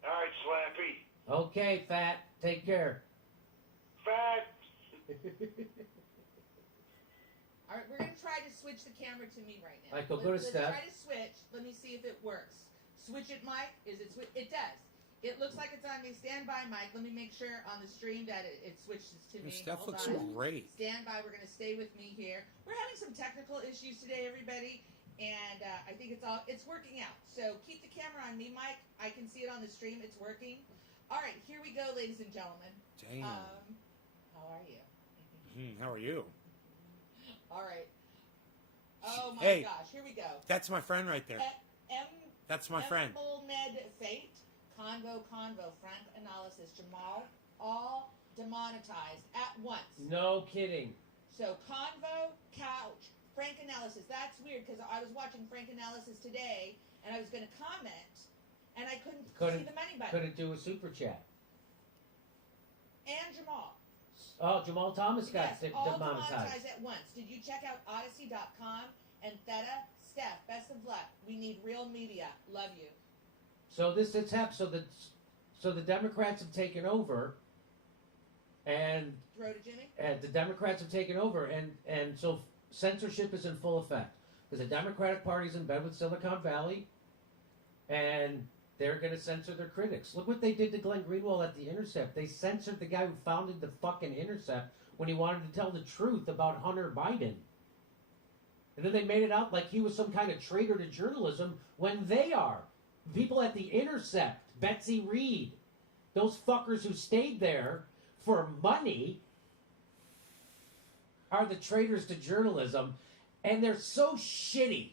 All right, Slappy. Okay, Fat. Take care. Fat. All right, we're going to try to switch the camera to me right now. Michael, go to Let's Steph. try to switch. Let me see if it works. Switch it, Mike. It does. It looks like it's on me. Stand by, Mike. Let me make sure on the stream that it switches to me. Steph Hold looks on. great. Stand by. We're going to stay with me here. We're having some technical issues today, everybody, and I think it's working out. So keep the camera on me, Mike. I can see it on the stream. It's working. All right, here we go, ladies and gentlemen. Damn. How are you? How are you? All right. Oh my Hey. gosh, here we go. That's my friend right there. That's my friend. Med Fate, Convo, Frank Analysis, Jamal, all demonetized at once. No kidding. So Convo, Couch, Frank Analysis. That's weird because I was watching Frank Analysis today and I was going to comment and I couldn't see the money button. Couldn't do a super chat. And Jamal. Oh, Jamal Thomas got Yes, all demonetized. demonetized at once. Did you check out Odyssey.com and Theta? Steph, best of luck. We need real media. Love you. So it's happened. So the Democrats have taken over, and Throw to Jimmy. the Democrats have taken over, and so censorship is in full effect because the Democratic Party's in bed with Silicon Valley, and they're going to censor their critics. Look what they did to Glenn Greenwald at The Intercept. They censored the guy who founded the fucking Intercept when he wanted to tell the truth about Hunter Biden. And then they made it out like he was some kind of traitor to journalism when they are. People at The Intercept, Betsy Reed, those fuckers who stayed there for money are the traitors to journalism. And they're so shitty.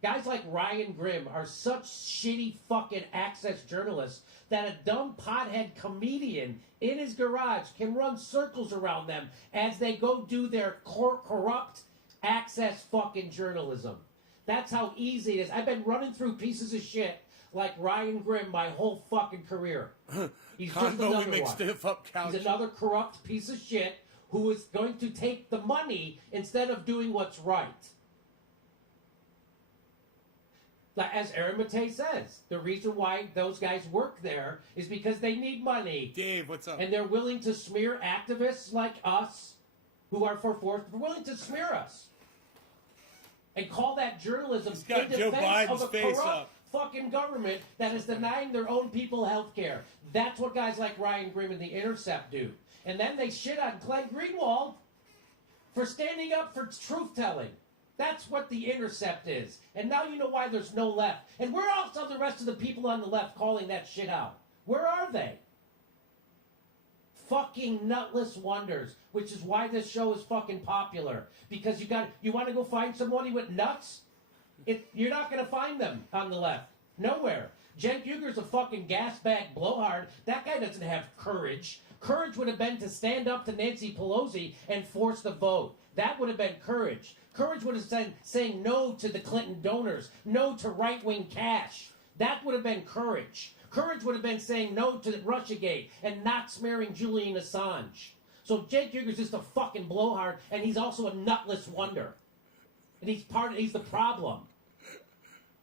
Guys like Ryan Grimm are such shitty fucking access journalists that a dumb pothead comedian in his garage can run circles around them as they go do their corrupt access fucking journalism. That's how easy it is. I've been running through pieces of shit like Ryan Grimm my whole fucking career. He's just Convo, we another make one. stiff up couch. He's another corrupt piece of shit who is going to take the money instead of doing what's right. Like, as Aaron Matei says, the reason why those guys work there is because they need money. Dave, what's up? And they're willing to smear activists like us who are for force. They're willing to smear us. And call that journalism He's got in Joe defense Biden's of a face corrupt up. fucking government that is denying their own people health care. That's what guys like Ryan Grimm and The Intercept do. And then they shit on Glenn Greenwald for standing up for truth-telling. That's what the Intercept is. And now you know why there's no left. And where else are the rest of the people on the left calling that shit out? Where are they? Fucking nutless wonders, which is why this show is fucking popular. Because you want to go find somebody with nuts? You're not going to find them on the left. Nowhere. Cenk Uger's a fucking gas bag blowhard. That guy doesn't have courage. Courage would have been to stand up to Nancy Pelosi and force the vote. That would have been courage. Courage would have been saying no to the Clinton donors, no to right-wing cash. That would have been courage. Courage would have been saying no to Russiagate and not smearing Julian Assange. So Cenk Uger's just a fucking blowhard, and he's also a nutless wonder. And he's the problem.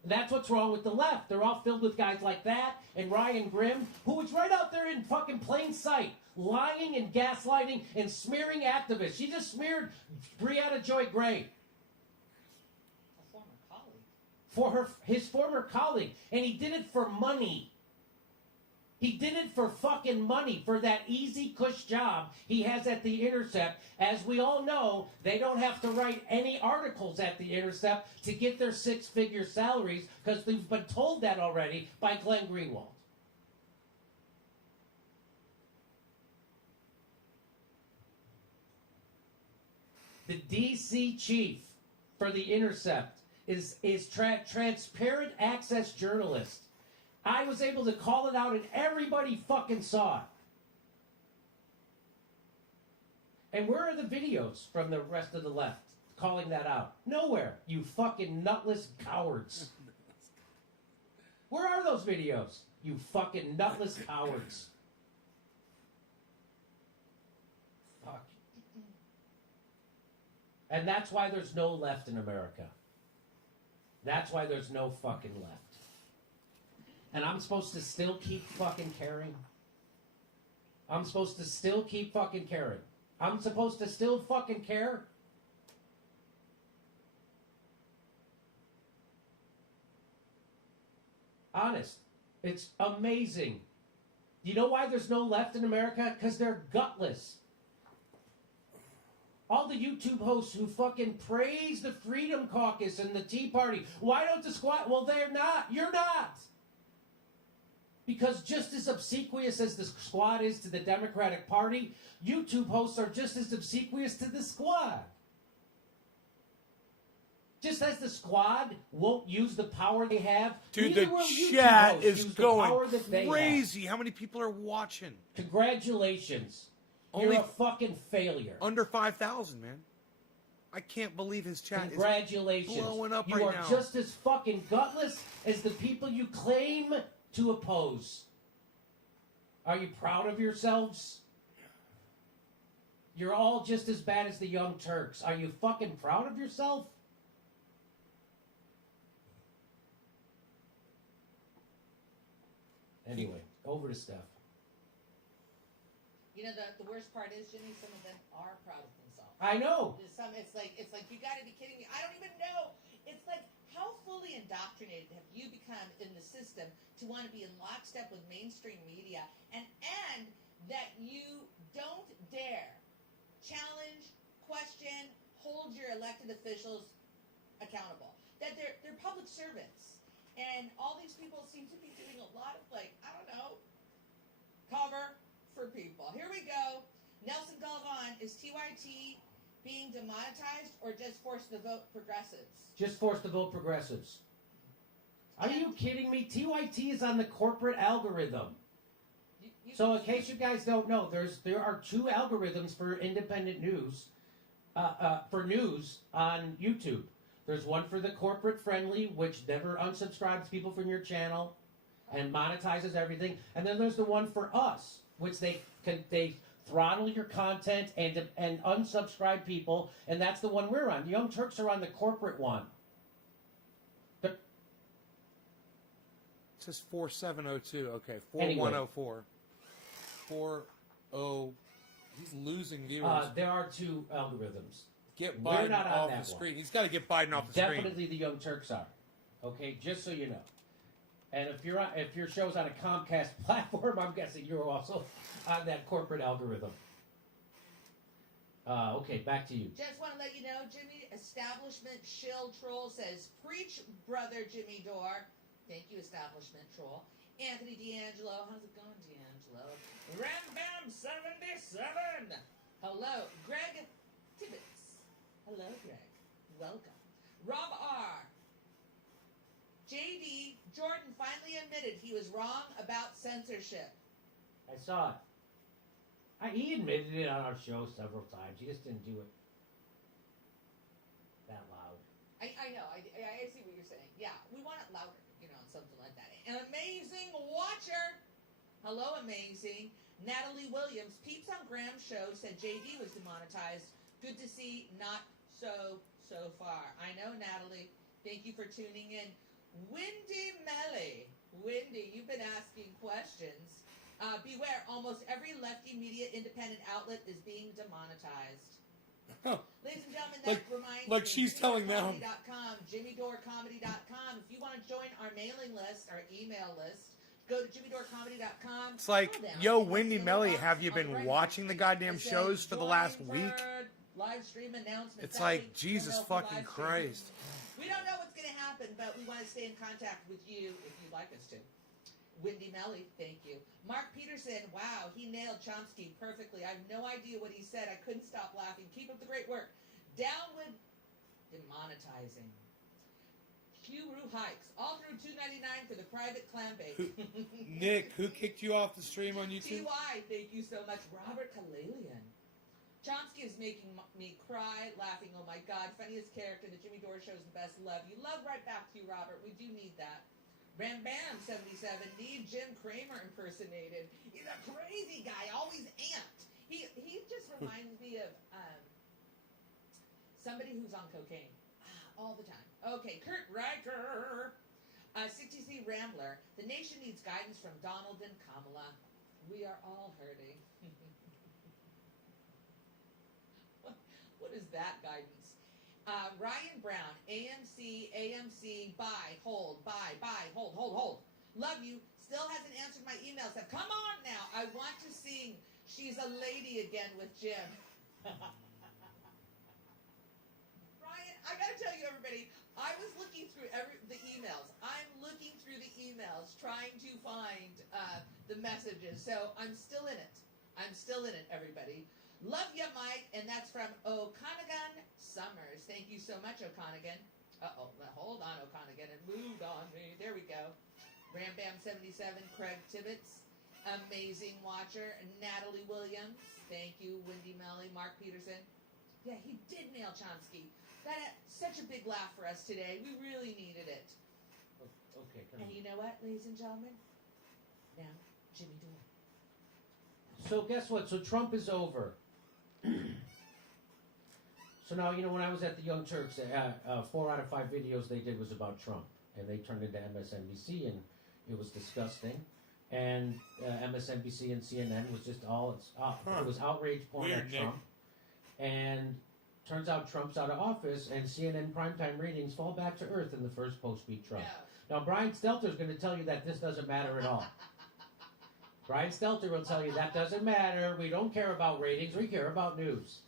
And that's what's wrong with the left. They're all filled with guys like that and Ryan Grimm, who was right out there in fucking plain sight, lying and gaslighting and smearing activists. She just smeared Breonna Joy Gray. A former colleague. His former colleague. And he did it for money. He did it for fucking money, for that easy cush job he has at The Intercept. As we all know, they don't have to write any articles at The Intercept to get their six-figure salaries, because they've been told that already by Glenn Greenwald. The DC chief for The Intercept is transparent access journalist. I was able to call it out and everybody fucking saw it. And where are the videos from the rest of the left calling that out? Nowhere, you fucking nutless cowards. Where are those videos? You fucking nutless cowards. Fuck. And that's why there's no left in America. That's why there's no fucking left. And I'm supposed to still keep fucking caring? I'm supposed to still keep fucking caring? I'm supposed to still fucking care? Honest. It's amazing. You know why there's no left in America? Because they're gutless. All the YouTube hosts who fucking praise the Freedom Caucus and the Tea Party. Why don't the squad? Well, they're not. You're not. Because just as obsequious as the squad is to the Democratic Party, YouTube hosts are just as obsequious to the squad. Just as the squad won't use the power they have, dude, neither the will YouTube chat hosts is use the power going that they crazy. have. How many people are watching? Congratulations. Only You're a fucking failure. Under 5,000, man. I can't believe his chat Congratulations. is blowing up you right are now. just as fucking gutless as the people you claim to oppose. Are you proud of yourselves? You're all just as bad as the Young Turks. Are you fucking proud of yourself? Anyway, over to Steph. You know, the worst part is, Jimmy, some of them are proud of themselves. I know. It's like you got to be kidding me. I don't even know. It's like, how fully indoctrinated have you become in the system to want to be in lockstep with mainstream media, and that you don't dare challenge, question, hold your elected officials accountable. That they're public servants, and all these people seem to be doing a lot of, like, I don't know, cover for people. Here we go. Nelson Galvan, is TYT being demonetized or just forced to vote progressives? Just forced to vote progressives. Are you kidding me? TYT is on the corporate algorithm. So in case you guys don't know, there are two algorithms for independent news, for news on YouTube. There's one for the corporate friendly, which never unsubscribes people from your channel and monetizes everything. And then there's the one for us, which they throttle your content and unsubscribe people, and that's the one we're on. The Young Turks are on the corporate one. It says 4702. Okay, 4104. 40. He's losing viewers. There are two algorithms. Get We're Biden not on off that the one. screen. He's got to get Biden off the screen. Definitely the Young Turks are. Okay, just so you know. And if your show's on a Comcast platform, I'm guessing you're also on that corporate algorithm. Okay, back to you. Just want to let you know, Jimmy, Establishment Shill Troll says, preach, brother Jimmy Dore. Thank you, Establishment Troll. Anthony D'Angelo. How's it going, D'Angelo? Ram Bam 77. Hello. Greg Tibbetts. Hello, Greg. Welcome. Rob R. JD, Jordan finally admitted he was wrong about censorship. I saw it. He admitted it on our show several times. He just didn't do it that loud. I know. I see what you're saying. Yeah, we want it louder, something like that. An amazing watcher. Hello, amazing. Natalie Williams. Peeps on Graham's show said JD was demonetized. Good to see. Not so far. I know, Natalie. Thank you for tuning in. Windy Melly. Windy, you've been asking questions. Beware, almost every lefty media independent outlet is being demonetized. Ladies and gentlemen, that reminds like me, she's telling them. JimmyDoreComedy.com. If you want to join our mailing list, our email list, go to JimmyDoreComedy.com. It's like, yo, Windy Melly, have you been watching the goddamn shows for the last week? Live stream announcements. It's like, Jesus fucking Christ. We don't know what's going to happen, but we want to stay in contact with you if you'd like us to. Windy Melly, thank you. Mark Peterson, wow, he nailed Chomsky perfectly. I have no idea what he said. I couldn't stop laughing. Keep up the great work. Down with demonetizing. Q Roo Hikes, all through $2.99 for the private clam bake. Nick, who kicked you off the stream on YouTube? TY, thank you so much. Robert Kalalian. Chomsky is making me cry, laughing. Oh my God, funniest character. The Jimmy Dore Show is the best. Love you. Love right back to you, Robert. We do need that. Ram Bam 77. Need Jim Cramer impersonated. He's a crazy guy, always amped. He just reminds me of somebody who's on cocaine all the time. Okay, Kurt Riker. 60C Rambler. The nation needs guidance from Donald and Kamala. We are all hurting. What is that guidance? Ryan Brown, AMC, buy, hold. Love you. Still hasn't answered my emails. Come on now. I want to sing She's a Lady again with Jim. Ryan, I got to tell you, everybody, I was looking through the emails. I'm looking through the emails trying to find the messages. So I'm still in it. Everybody. Love ya, Mike, and that's from O'Conagan Summers. Thank you so much, O'Conagan. Hold on, O'Conagan, and moved on me. There we go. Ram Bam 77, Craig Tibbetts, amazing watcher. Natalie Williams, thank you. Windy Melly, Mark Peterson. Yeah, he did nail Chomsky. That had such a big laugh for us today. We really needed it. Okay, And you know what, ladies and gentlemen? Now, Jimmy Dore. So guess what? So Trump is over. So now, when I was at the Young Turks, 4 out of 5 videos they did was about Trump. And they turned into MSNBC, and it was disgusting. And MSNBC and CNN was just it was outrage porn Weird, at Nick. Trump. And turns out Trump's out of office, and CNN primetime ratings fall back to earth in the first post-beat Trump. No. Now, Brian Stelter is going to tell you that this doesn't matter at all. Brian Stelter will tell you that doesn't matter. We don't care about ratings. We care about news.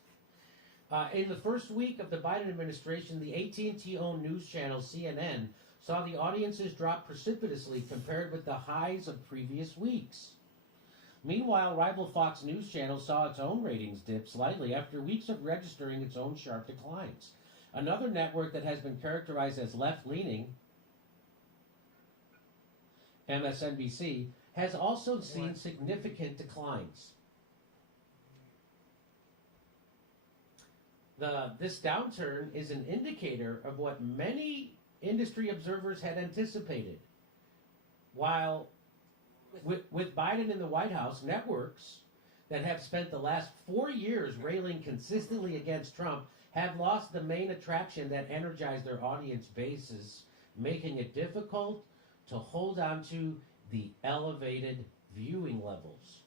In the first week of the Biden administration, the AT&T-owned news channel CNN saw the audiences drop precipitously compared with the highs of previous weeks. Meanwhile, rival Fox News Channel saw its own ratings dip slightly after weeks of registering its own sharp declines. Another network that has been characterized as left-leaning, MSNBC, has also seen significant declines. This downturn is an indicator of what many industry observers had anticipated. While with Biden in the White House, networks that have spent the last 4 years railing consistently against Trump have lost the main attraction that energized their audience bases, making it difficult to hold on to the elevated viewing levels.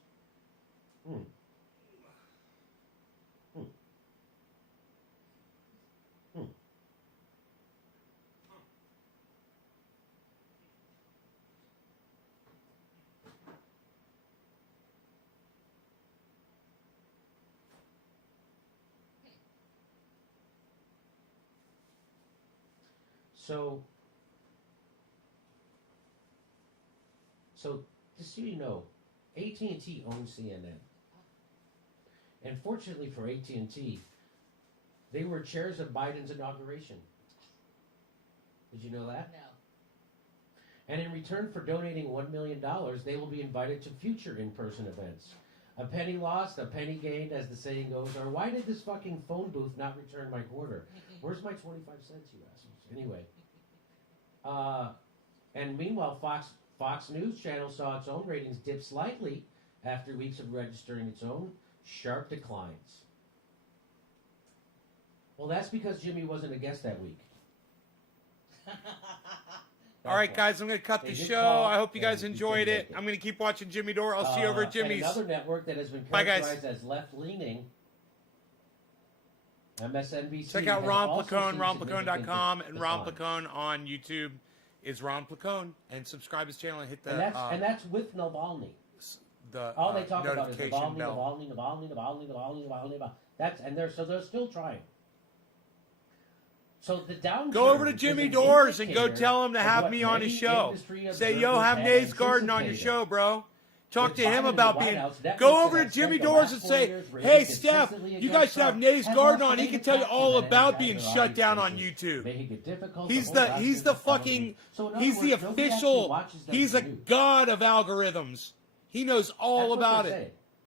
So just so you know, AT&T owns CNN. And fortunately for AT&T, they were chairs of Biden's inauguration. Did you know that? No. And in return for donating $1 million, they will be invited to future in-person events. A penny lost, a penny gained, as the saying goes. Or why did this fucking phone booth not return my quarter? Where's my 25 cents, you assholes? Anyway. And meanwhile, Fox News Channel saw its own ratings dip slightly after weeks of registering its own sharp declines. Well, that's because Jimmy wasn't a guest that week. All right, guys, I'm going to cut the show. I hope you guys enjoyed it. I'm going to keep watching Jimmy Dore. I'll see you over at Jimmy's. Another network that has been Bye, guys. characterized as left-leaning, MSNBC. Check out has Ron also Placone, seen ronplacone.com, and significant Ron decline. Placone on YouTube is Ron Placone. And subscribe his channel and hit the And that's with Navalny. the All they talk about is notification Navalny, bell. Navalny. They're still trying. So the downturn. Go over to Jimmy is an Dore's and go indicator tell him to of have what me on his many show. industry Say, yo, observers have had Nays Garden on your anticipated. show, bro. Talk With to him Biden in about the being. White House, that Go means over that to has Jimmy spent the Dore's last and 4 say, years hey, raising Steph, consistently you against guys should have Trump Nays and Garden lost on. He paying can tell you taxes all and about energy being their shut audience down on bases, YouTube. making it difficult He's to the hold he's the Russians accountable. fucking So in other he's the words, nobody actually official. watches them He's for a news. god of algorithms. He knows all That's what about they're it. saying.